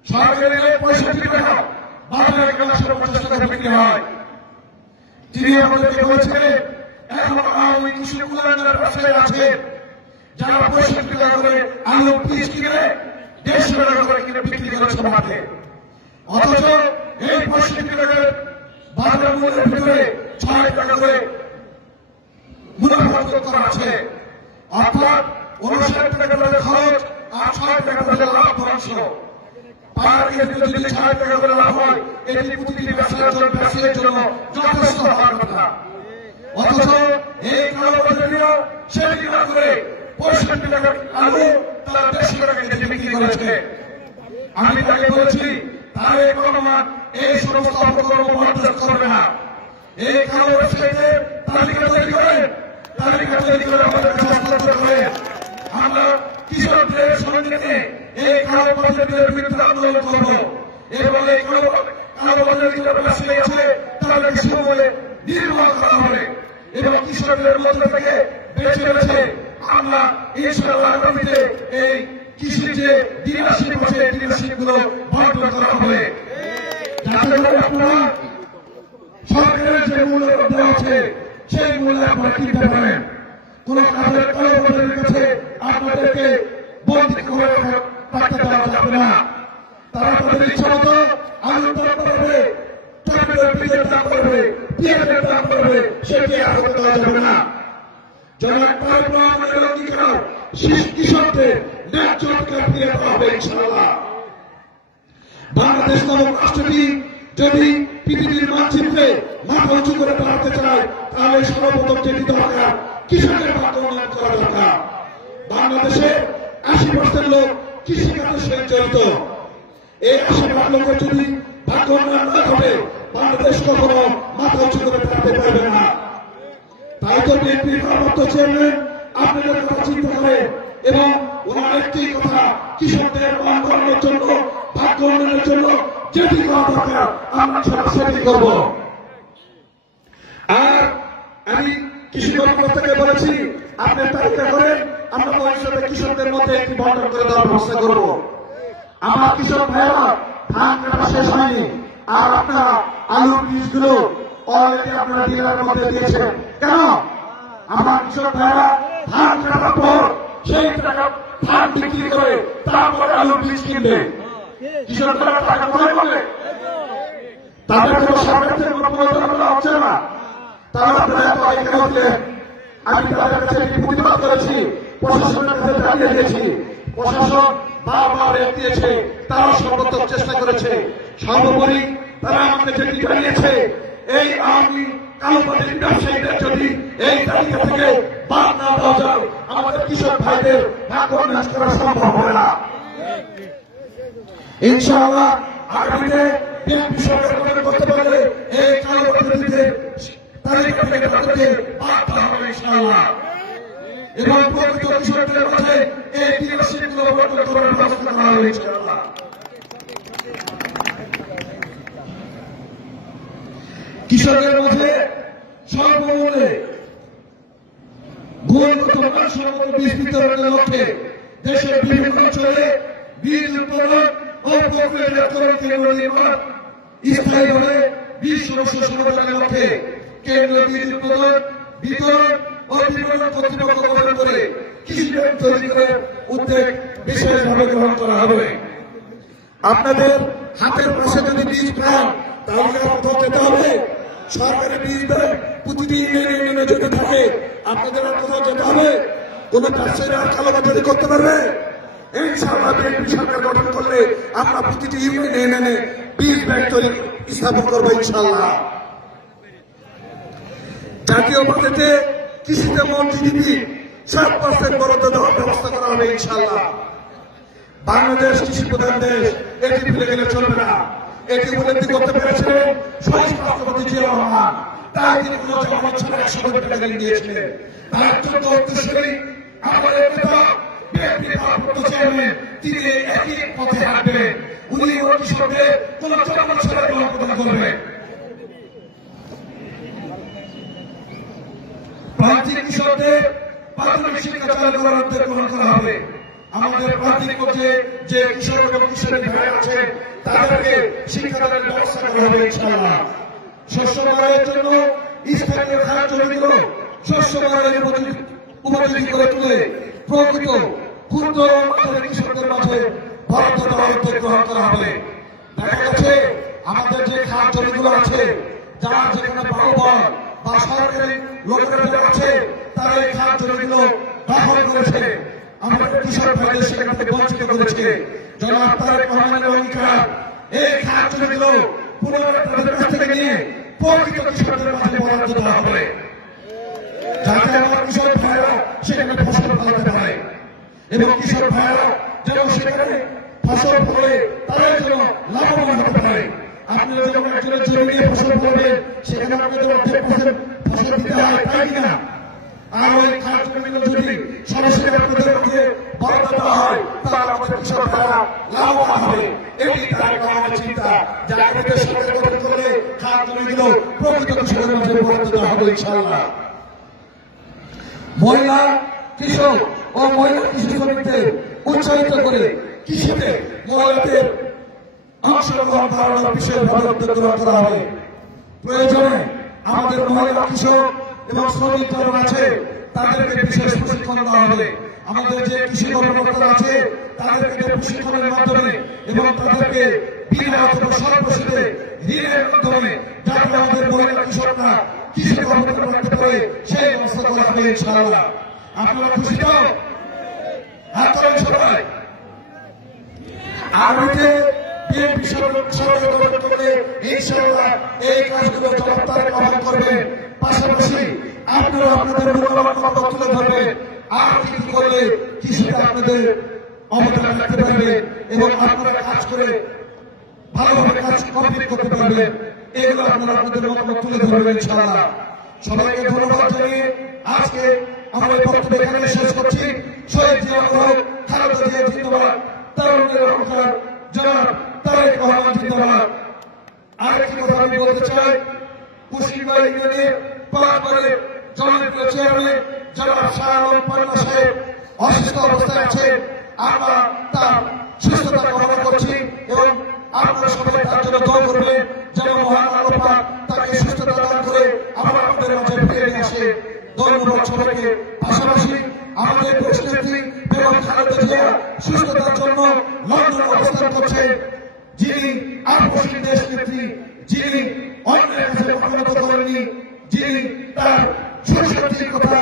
সরকারি 65 টাকা, বাজারে 150 টাকা বিক্রি হয়। তিনি আমাদেরকে বলেছিলেন এখন আওয়ামী কৃষি কল্যাণের ব্যবসায়ী আছে যারা 65 টাকা করে আলু বীজ কিনে 150 টাকা করে কিনে বিক্রি করেছে মাঠে, অথচ এই 65 টাকার বাজার মূল্যের ভিতরে 6 টাকা করে মুনাফা করা আছে। অর্থাৎ 59 টাকা তাদের খরচ আর 6 টাকা তাদের লাভ অংশ। পার কেজি যদি 6 টাকা করে লাভ হয়, এটি প্রতিটি ব্যবসায়ীর জন্য যথেষ্ট হওয়ার কথা। অথচ এই কালোবাজারিরা সেটি না করে 65 টাকার আলু তারা 150 টাকা কেজি বিক্রি করেছে। আমি তাকে বলেছি তারেক রহমান এই সমস্ত অপকর্ম বন্ধ করবে না। এই কালো ব্যবসায়ীদের তালিকা তৈরি করেন, তালিকা তৈরি করে আমাদের কাছে হস্তান্তর করেন। আমরা কৃষকদের সঙ্গে এই কালো বাজারিদের বিরুদ্ধে আন্দোলন করব এবং এই কালো বাজারি যারা ব্যবসায়ী আছে তাদেরকে সময়ে নির্মূল করা হবে এবং কৃষকদের মধ্যে থেকে বেছে বেছে আমরা ইনশাআল্লাহ আগামীতে এই কৃষির যে ডিলারশিপ আছে ডিলারশিপগুলো বন্টন করা হবে, যাতে করে আপনারা সরকারের যে মূল্য দেওয়া আছে সেই মূল্যে আপনারা কিনতে পারেন। কোন কাজের কালোবাজারের কাছে আপনাদেরকে বন্দী করে রাখতে দেওয়া যাবে না। তারা তাদের ইচ্ছা মতো আলুর দাম করবে, টমেটোর বীজের দাম করবে, পেঁয়াজের দাম করবে, সেটি আর হতে দেওয়া যাবে না। জনাব তারেক রহমানের অঙ্গীকার কৃষকদের ন্যায্য অধিকার ফিরে দেওয়া হবে ইনশাআল্লাহ। বাংলাদেশ নামক রাষ্ট্রটি যদি পৃথিবীর মানচিত্রে মাথা উঁচু করে দাঁড়াতে চায় তাহলে সর্বপ্রথম যেটি দরকার কৃষকের ভাগ্য উন্নয়ন করা দরকার। বাংলাদেশে 80% লোক কৃষিকাজের সঙ্গে জড়িত। এই 80% লোকের যদি ভাগ্য উন্নয়ন না ঘটে বাংলাদেশ কখনো মাথা উঁচু করে দাঁড়াতে পারবে না। তাই তো বিএনপির ভারপ্রাপ্ত চেয়ারম্যান আপনাদের কথা চিন্তা করে এবং ওনার একটি কথা, কৃষকদের মান করানোর জন্য, ভাগ্য উন্নয়নের জন্য যেটি করা দরকার আমরা সেটি করব। আর আমি কৃষি দপ্তর থেকে বলেছি আপনি তালিকা করেন, আমরা ভবিষ্যতে কৃষকদের মধ্যে একটি বন্টন করে দেওয়ার ব্যবস্থা করব। আমার কৃষক ভাইয়েরা ধান কাটা শেষ হয়নি, আর আপনারা আলুর বীজগুলো অলরেডি আপনারা ডিলারের মধ্যে দিয়েছেন। কেন? আমার কৃষক ভাইয়েরা ধান কাটার পর সেই টাকা ধান বিক্রি করে তারপরে আলুর বীজ কিনবে। কৃষকরা টাকা কোথায় পাবে? তাদের কোনো সরকার থেকে কোনো প্রয়োজনীয়তা হচ্ছে না। তারা আপনারা এত আইন হচ্ছেন। আমি তাদের কাছে একটি প্রতিবাদ করেছি, প্রশাসনের কাছে জানিয়ে দিয়েছি। প্রশাসন বারবার দিয়েছে, তারা সর্বোত্তম চেষ্টা করেছে। সর্বোপরি তারা আমাকে যেটি জানিয়েছে এই আওয়ামী কালোবাজারি ব্যবসায়ীদের যদি এই তালিকা থেকে বাদ না দেওয়া যায় আমাদের কৃষক ভাইদের ভাগ্য বিনাশ করা সম্ভব হবে না। ইনশাআল্লাহ আগামীতে বিএনপি সরকার গঠন করতে পারলে এই কালোবাজারিদের তালিকা থেকে তাদেরকে বাদ দেওয়া হবে ইনশাআল্লাহ এবং প্রকৃত কৃষকদের মাঝে এই ডিলারশিপগুলো বন্টন করার ব্যবস্থা করা হবে ইনশাআল্লাহ। কৃষকের মধ্যে সর্বমূল্যে গুণগত মানসম্মত বীজ বিতরণের লক্ষ্যে দেশের বিভিন্ন অঞ্চলে বীজ উৎপাদন ও প্রক্রিয়াজাতকরণ কেন্দ্র নির্মাণ স্থায়ীভাবে 20 সালের লক্ষ্যে কেন্দ্রীয় বীজ উৎপাদন বিতরণ ও বিপণন কর্তৃপক্ষ গঠন করে কৃষি ব্যাংক তৈরি করার উদ্যোগ বিশেষভাবে গ্রহণ করা হবে। আপনাদের হাতের পাশে যদি বীজ পান তাহলে কোথাও যেতে হবে? সরকারি বীজ ব্যাংক প্রতিটি ইউনিয়নে যদি থাকে আপনাদের কোথাও যেতে হবে? কোন ব্যবসায়ীরা কালোবাজারি করতে পারবে? ইনশাআল্লাহ বিএনপি সরকার গঠন করলে আমরা প্রতিটি ইউনিয়নে বীজ ব্যাংক তৈরি স্থাপন করবো ইনশাআল্লাহ। জাতীয় বাজেটে কৃষিতে মোট জিডিপি 7% বরাদ্দ দেওয়ার ব্যবস্থা করা হবে ইনশাআল্লাহ। বাংলাদেশ কৃষি প্রধান দেশ, এটি ভুলে গেলে চলবে না। এটি উপলব্ধি করতে পেরেছিলেন শহীদ রাষ্ট্রপতি জিয়াউর রহমান। তাই তিনি কোনো জমানত ছাড়া 100 কোটি টাকা দিয়েছিলেন। তার অত্যন্ত উদ্দেশ্যই আমাদের নেতা বিএনপি ভারপ্রাপ্ত চেয়ারম্যান তিনি একই পথে হাঁটবেন। উনি কৃষকদের কোনো জমানত ছাড়া ঋণ প্রদান করবেন। প্রান্তিক কৃষকদের প্রাথমিক শিক্ষা চালু করার উদ্যোগ গ্রহণ করা হবে। আমাদের প্রান্তিক পর্যায়ে যে কৃষক এবং কৃষকের ভাই আছে তাদেরকে শিক্ষাদানের ব্যবস্থা করা হবে ইনশাআল্লাহ। শস্য বাগানের জন্য স্থানীয় খারাপ জমিগুলো শস্য বাগানের উপযোগী করে তুলে প্রকৃত ক্ষুদ্র মাঝারি কৃষকদের মাঝে বরাদ্দ দেওয়ার উদ্যোগ গ্রহণ করা হবে। দেখা গেছে আমাদের যে খারাপ জমিগুলো আছে যারা যেখানে বাহুবল বা সরকারি লোকেরা আছে তারা এই খারাপ জমিগুলো দখল করেছে, আমাদের কৃষক ভাইদের সেখান থেকে বঞ্চিত করেছে। জনাব তারেক রহমানের অঙ্গীকার এই খারাপ জমিগুলো পুনরায় তাদের কাছ থেকে নিয়ে প্রকৃত কৃষকদের মাঝে বরাদ্দ দেওয়া হবে, যাতে আমার কৃষক ভাইরা সেখানে ফসল ফলাতে পারে এবং কৃষক ভাইরা যেন সেখানে ফসল ফলে তারাই যেন লাভবান হতে পারে। আপনি যখন একজনের জমি নিয়ে ফসল ফলাবেন সেখানে আপনাদের অর্ধেক ফসল দিতে হয়, তাই না? আর ওই খারাপ জমিগুলো যদি সরাসরি আপনাদের মধ্যে বরাদ্দ দেওয়া হয় তাহলে আমাদের কৃষক ভাইরা লাভবান হবে। এটি তারেক রহমানের চিন্তা, যা আমাদের সরকার গঠন করলে খারাপ জমিগুলো প্রকৃত কৃষকের মাঝে বরাদ্দ দেওয়া হবে ইনশাআল্লাহ। মহিলা কৃষক ও মহিলা কৃষি শ্রমিকদের উৎসাহিত করে কৃষিতে মহিলাদের অংশগ্রহণ বাড়ানোর বিশেষভাবে উদ্যোগ গ্রহণ করা হবে। প্রয়োজনে আমাদের মহিলা কৃষক এবং শ্রমিক যারা আছে তাদেরকে বিশেষ প্রশিক্ষণ দেওয়া হবে। আমাদের যে কৃষি কর্মকর্তা আছে তাদেরকে প্রশিক্ষণের মাধ্যমে এবং তাদেরকে বিনা অথবা স্বল্প সুদে ঋণের মাধ্যমে যাতে আমাদের মহিলা কৃষকরা কৃষি কর্ম করতে পারে সেই ব্যবস্থা করা হবে ইনশাআল্লাহ। আপনারা খুশি তো? হাত তোলেন সবাই। আগামীতে বিএনপি সরকার গঠন করলে ইনশাআল্লাহ এই কাজগুলো জনাব তারেক রহমান করবেন। পাশাপাশি আপনারা আপনাদের মূল্যবান কথা তুলে ধরবেন। আর কি করলে কৃষিতে আপনাদের অবদান রাখতে পারবেন এবং আপনারা কাজ করে ভালোভাবে কাজ কমপ্লিট করতে পারবেন, এগুলো আপনারা আপনাদের মতামত তুলে ধরবেন ইনশাআল্লাহ। সবাইকে ধন্যবাদ জানিয়ে আজকে আমাদের বক্তব্য এখানে শেষ করছি। শহীদ জিয়াউর রহমান, খালেদা জিয়া জিন্দাবাদ, তারুণ্যের অহংকার জনাব তারেক রহমান জিন্দাবাদ। আরেকটি কথা আমি বলতে চাই, কুশিবাড়ি ইউনিয়নের 5 বারের জনপ্রিয় চেয়ারম্যান জনাব শাহ আলম পান্না সাহেব অসুস্থ অবস্থায় আছে। আমরা তার সুস্থতা কামনা করছি এবং আপনারা সবাই তার জন্য দোয়া করবেন যেন মহান আল্লাহ তাকে সুস্থতা দান করে আবার আমাদের মাঝে ফিরে নিয়ে আসে। ধন্যবাদ সবাইকে। পাশাপাশি আমাদের দেশনেত্রী বেগম খালেদা জিয়া সুস্থতার জন্য লন্ডনে অবস্থান করছেন, যিনি আপসী দেশনেত্রী, যিনি অন্যের কাছে কখনো করেননি, যিনি তার সংস্কৃতির কথা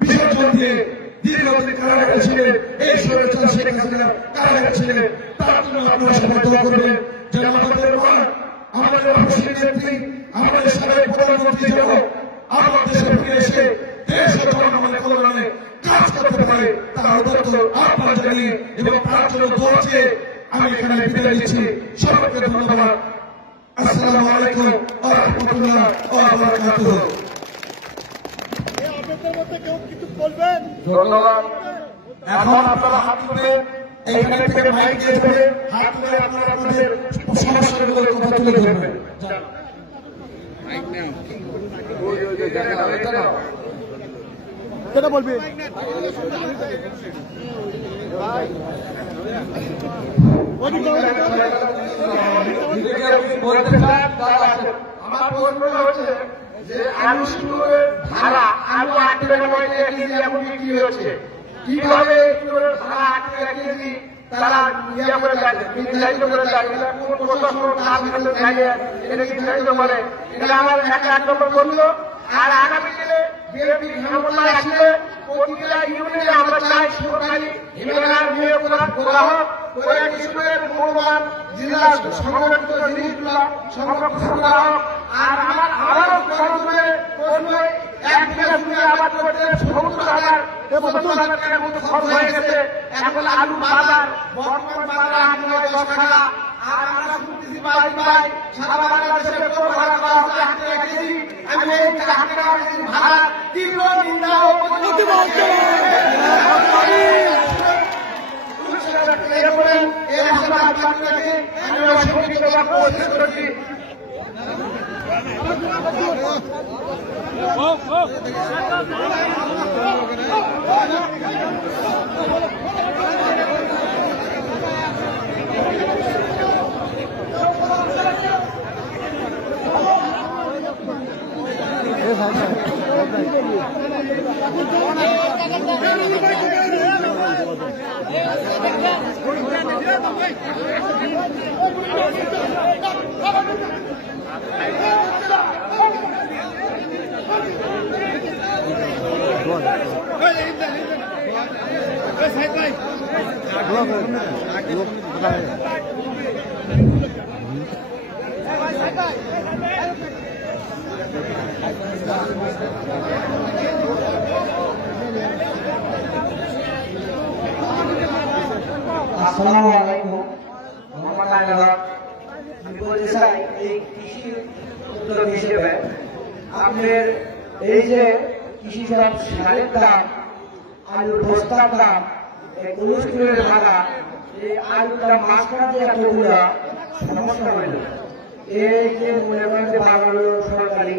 বিসর্জন দিয়ে দীর্ঘদিন কারাগারে ছিলেন, এই স্বৈরাচার শেখ হাসিনা কারাগারে ছিলেন। তার জন্য আপনারা সবাই দোয়া করবেন যেন আমাদের মা, আমাদের আপসী নেত্রী, আমাদের সাবেক প্রধানমন্ত্রী যেন আমার দেশে ফিরে এসে দেশ ও জনগণের কল্যাণে কাজ করতে পারে তার উদ্যোগ আহ্বান জানিয়ে এবং তার জন্য দোয়া চেয়ে আমি এখানে বিদায় নিচ্ছি। সবাইকে ধন্যবাদ। আসসালামু আলাইকুম ওয়া রাহমাতুল্লাহ ওয়া বারাকাতুহু। ধন্যবাদ। এখন আপনারা হাত তুলে এখানে থেকে মাইক দিয়ে ধরে হাত তুলে আপনারা আপনাদের সমস্যাগুলোর কথা তুলে ধরবেন। কেন বলবি? ভাই আমার প্রশ্ন হচ্ছে যে আলু স্টোরের ভাড়া আলু 8 টাকা 9 টাকা কেজি এমন বিক্রি হচ্ছে, কিভাবে স্টোরের ভাড়া 8 টাকা কেজি তারা নির্ধারিত করে দেয়? কোন প্রশাসন কাজ করতে চাইলে এটা নির্ধারিত করে? এটা আমার এক নম্বর বলল। আর আগামী দিনে বিএনপি ক্ষমতায় আসলে প্রতিটা ইউনিয়নে আমরা চাই সরকারি হিমালয়ার নিয়োগ করা হোক, করে কৃষকের মূল্যবান জেলার সংরক্ষিত জিনিসগুলো সংরক্ষণ করা হোক। আর আমার আবারও প্রশ্ন, এক বিঘা জমি আবাদ করতে 70,000 75,000 টাকার মতো খরচ হয়ে গেছে। এখন আলু বাজার বর্তমান বাজার 8-9-10 টাকা। আর আমরা শুনতেছি ভাই সারা বাংলাদেশে পেট্রোল ভাড়া করা হচ্ছে 8 টাকা কেজি। আমি এই 8 টাকা কেজি ভাড়া তীব্র নিন্দা ও প্রতিবাদ আসসালামু আলাইকুম। মোহাম্মদ আইনাল হক। আমি বলতে চাই এই কৃষি উদ্যোগ হিসেবে আপনার এই যে কৃষি সারের দাম, আলুর বস্তার দাম, এই অনুষ্ঠানের ভাড়া, এই আলুটা মাছ কাটতে এতগুলো সমস্যা হইল। এই যে মনে করেন যে বাংলা সরকারি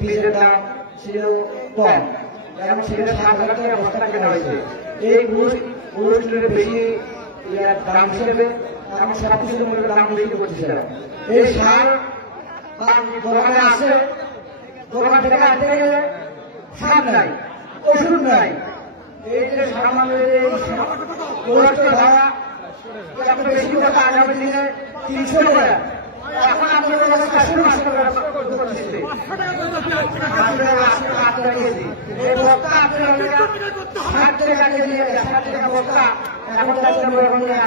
বীজের দাম ছিল কম, এখন সেটা 7,000 টাকা বস্তা কেনা হয়েছে। এই অনুষ্ঠানের বেশি দাম হিসেবে এখন সবকিছুর মধ্যে দাম বেশি করছে। এই সার দোকানে আছে, দোকান থেকে আনতে গেলে সার নাই, ওষুধ নাই। এই যে সামান্য ভাড়া বেশি টাকা, আগামী দিনে 300 টাকা, এখন আপনাদের কাছে 500 টাকা করতেছে। এই বস্তা আপনার 60 টাকা কেজি, 60 টাকা বস্তা, এখন 80 টাকা বস্তা।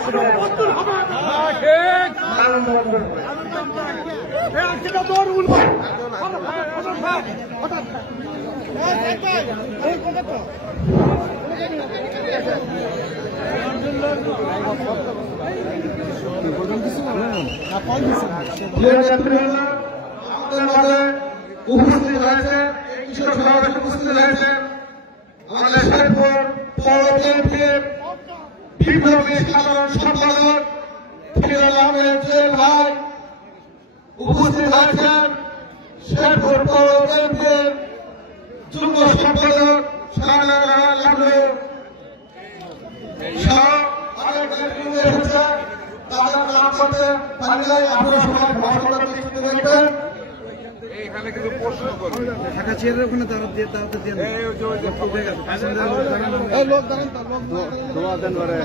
উপস্থিত হয়েছে কৃষক সমাবেশে উপস্থিত হয়েছে আমাদের শেরপুর পৌর বিএনপির বিপ্লবী সাধারণ সম্পাদক ফিরোজ আহমেদ জুয়েল ভাই, উপস্থিত হয়েছেন শেরপুর পৌর বিএনপির যুগ্ম সম্পাদক শাহজাহান লাড্ডু সহ অনেক নেতৃত্ব হচ্ছে। তাদের নাম করতে পারলে আপনারা সবাই ভাষণ দিতে দেখবেন। এখানে কিন্তু প্রশ্ন করবে ঢাকা চেয়ারের ওখানে দাঁড়াতে দিয়ে লোক দাঁড়ান, দোয়া দেন করে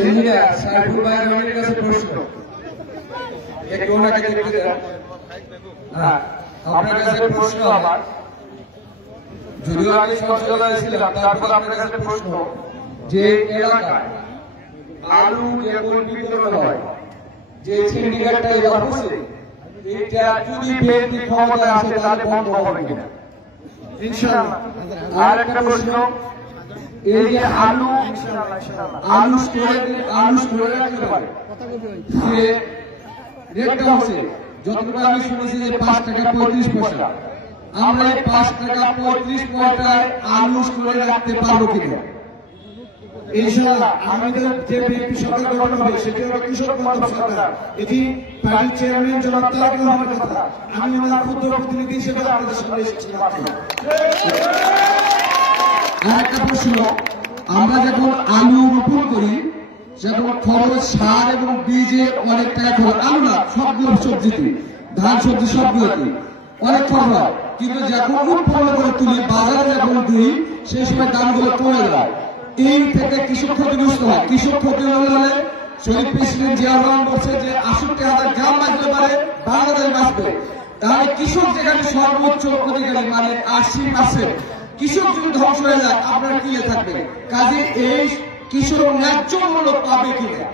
ইঞ্জিনিয়ার সাইফুল ভাইয়ের কাছে প্রশ্ন, একটু ওনাকে দেখতে দেন। আপনার কাছে প্রশ্ন আমার, যদিও আমি সচিবালয়ে ছিলাম, তারপর আপনার কাছে প্রশ্ন যে এলাকায় আলু যেমন বিতরণ হয়, যে সিন্ডিকেটটা এটা হচ্ছে, এটা যদি বিএনপি ক্ষমতায় আসে তাহলে বন্ধ হবে কিনা? ইনশাআল্লাহ। আর একটা প্রশ্ন, এই যে আলু স্টোরে রাখতে পারে, সে রেটটা হচ্ছে যতটুকু আমি শুনেছি যে 5 টাকা 35 পয়সা, আমরা 5 টাকা 35 পয়সায় আলু স্টোরে রাখতে পারবো কিনা? ইনশাআল্লাহ আমাদের যে বিএনপি সরকার গঠন হবে সেটি হবে কৃষক বান্ধব সরকার। এটি পার্টির চেয়ারম্যান জনাব তারেক রহমানের কথা। আমি আমার ক্ষুদ্র প্রতিনিধি হিসেবে আপনাদের সামনে এসেছি। আরেকটা প্রশ্ন, আমরা যখন আলু রোপণ করি যখন খরচ সার এবং বীজে অনেক টাকা খরচ, আলু না সবগুলো সবজিতে, ধান সবজি সবগুলোতে অনেক খরচ হয়, কিন্তু যখন উৎপন্ন করে তুলি বাজারে যখন দিই সেই সময় দামগুলো কমে যায়। এই থেকে কৃষক ক্ষতিগ্রস্ত হয়। কৃষক ক্ষতিগ্রস্ত হলে শহীদ প্রেসিডেন্ট জিয়াউর রহমান বলছে যে 68,000 গ্রাম বাঁচতে পারে, বাংলাদেশ বাঁচবে। তাহলে কৃষক যেখানে সর্বোচ্চ অধিকারী মানে 80%, কৃষক যদি ধ্বংস হয়ে যায় আপনার কি থাকবে? কাজে এই কৃষক ন্যায্য মূল্য পাবে কিনা?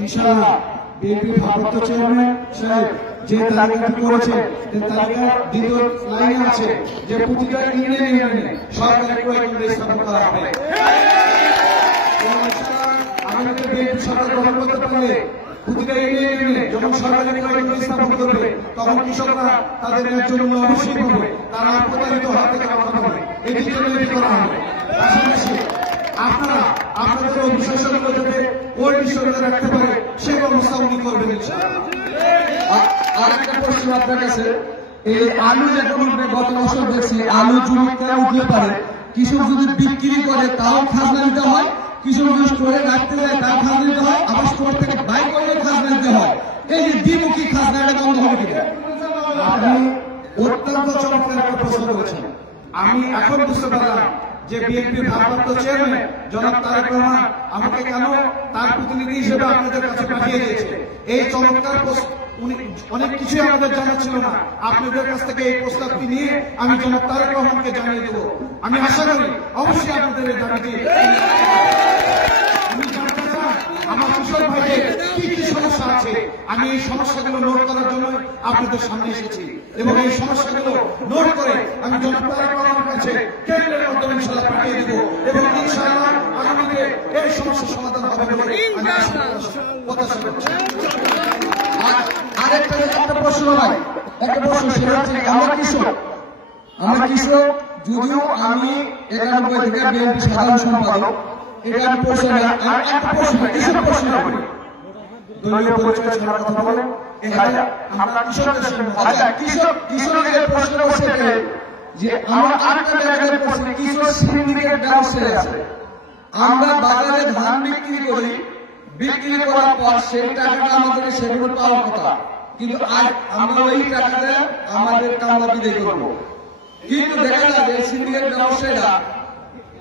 ইনশাআল্লাহ বিএনপি ভারপ্রাপ্ত চেয়ারম্যান সাহেব যে তালিকাটি করেছে যে তালিকার দ্বিতীয় লাইনে আছে যে প্রতিটা ইউনিয়নে সরকারি ক্রয় কেন্দ্র স্থাপন করা হবে। আমাদের বিএনপি সরকার গঠন করতে পারলে প্রতিটা ইউনিয়নে যখন সরকারি ক্রয় কেন্দ্র স্থাপন করবে তখন কৃষকরা তাদের ন্যায্য মূল্য অবশ্যই পাবে, তারা প্রতারিত হওয়া থেকে রক্ষা পাবে। এটির জন্য এটি করা হবে। পাশাপাশি আপনারা আপনাদের অভিশাসনগুলো যাতে ওই বিষয়টা রাখতে পারে সেই ব্যবস্থা উনি করবেন ইনশাআল্লাহ। আরেকটা প্রশ্ন আপনার কাছে, এই আলু যখন গত বছর দেখছি আলু জমিতে উঠলে পারে, কৃষক যদি বিক্রি করে তাও খাজনা দিতে হয়, কৃষক যদি স্টোরে রাখতে যায় তাও খাজনা দিতে হয়, আবার স্টোর থেকে বাই করলে খাজনা দিতে হয়। এই যে দ্বিমুখী খাজনা এটা বন্ধ হবে কিনা? আপনি অত্যন্ত চমৎকার একটা প্রশ্ন করেছেন। আমি এখন বুঝতে পারলাম যে বিএনপির ভারপ্রাপ্ত চেয়ারম্যান জনাব তারেক রহমান আমাকে কেন তার প্রতিনিধি হিসেবে আপনাদের কাছে পাঠিয়ে দিয়েছে। এই চমৎকার উনি অনেক কিছুই আমাদের জানা ছিল না। আপনাদের কাছ থেকে এই প্রস্তাবটি নিয়ে আমি জনাব তারেক রহমানকে জানিয়ে দেব। আমি আশা করি অবশ্যই আপনাদের এই দাবিটি আমি জানতে চাই আমার কৃষক ভাইদের কি কি সমস্যা আছে। আমি এই সমস্যাগুলো নোট করার জন্য আপনাদের সামনে এসেছি এবং এই সমস্যাগুলো নোট করে আমি জনাব তারেক রহমানের কাছে কেন্দ্রের মাধ্যমে ইনশাআল্লাহ পাঠিয়ে দেব এবং ইনশাআল্লাহ আগামীতে এই সমস্যার সমাধান হবে বলে আমি প্রত্যাশা করছি। আরেকটা প্রশ্ন ভাই, একটা প্রশ্ন সেটা হচ্ছে আমরা কৃষক যদিও আমি 91 থেকে বিএনপি সাধারণ সম্পাদক, এটা আমি প্রশ্ন একটা প্রশ্ন কৃষক প্রশ্ন করি দলীয় পরিচয় ছাড়া কথা বলে আমরা কৃষকদের সঙ্গে কৃষকের প্রশ্ন হচ্ছে যে আমরা আরেকটা জায়গায় পড়ছি কৃষক সিন্ডিকেট ব্যবসায় আছে। আমরা বাজারে ধান বিক্রি করি, বিক্রি করার পর সেই টাকাটা আমাদের সেগুলো পাওয়ার কথা, কিন্তু আজ আমরা ওই টাকাটা আমাদের কামলা বিদায় করবো। কিন্তু দেখা যায় যে সিন্ডিকেট ব্যবসায়ীরা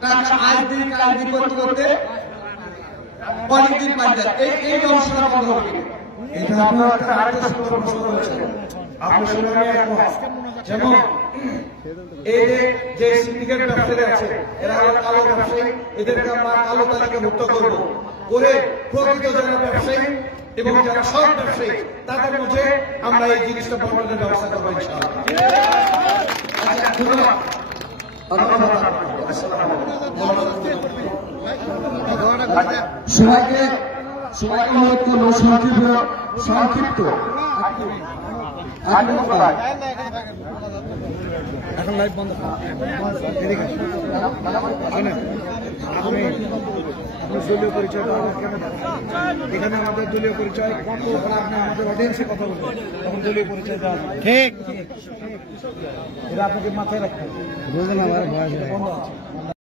টাকা আজ দিন কাল দিন করতে করতে অনেকদিন পাই যায়। এই ব্যবসাটা বন্ধ হবে কিনা? এটা আপনার একটা আরেকটা সুন্দর প্রশ্ন করেছেন। আপনার সঙ্গে আমি একমত। যেমন এই যে সিন্ডিকেট ব্যবসায়ী আছে এরা হলো কালো ব্যবসায়ী, এদেরকে আমরা কালো তালিকা মুক্ত করবো করে প্রকৃত যারা ব্যবসায়ী এবং যারা সৎ ব্যবসায়ী তাদের মধ্যে আমরা এই জিনিসটা বন্টনের ব্যবস্থা করবো ইনশাআল্লাহ। সবাইকে অনুরোধ করবো সংক্ষিপ্ত এখন লাইভ বন্ধ দলীয় পরিচয় এখানে আমাদের দলীয় পরিচয় আপনি আমাদের অডিয়েন্সে কথা বলবেন তখন দলীয় পরিচয় দেওয়া ঠিক এটা আপনাকে মাথায় রাখতে হবে বুঝলেন আমার বন্ধ আছে।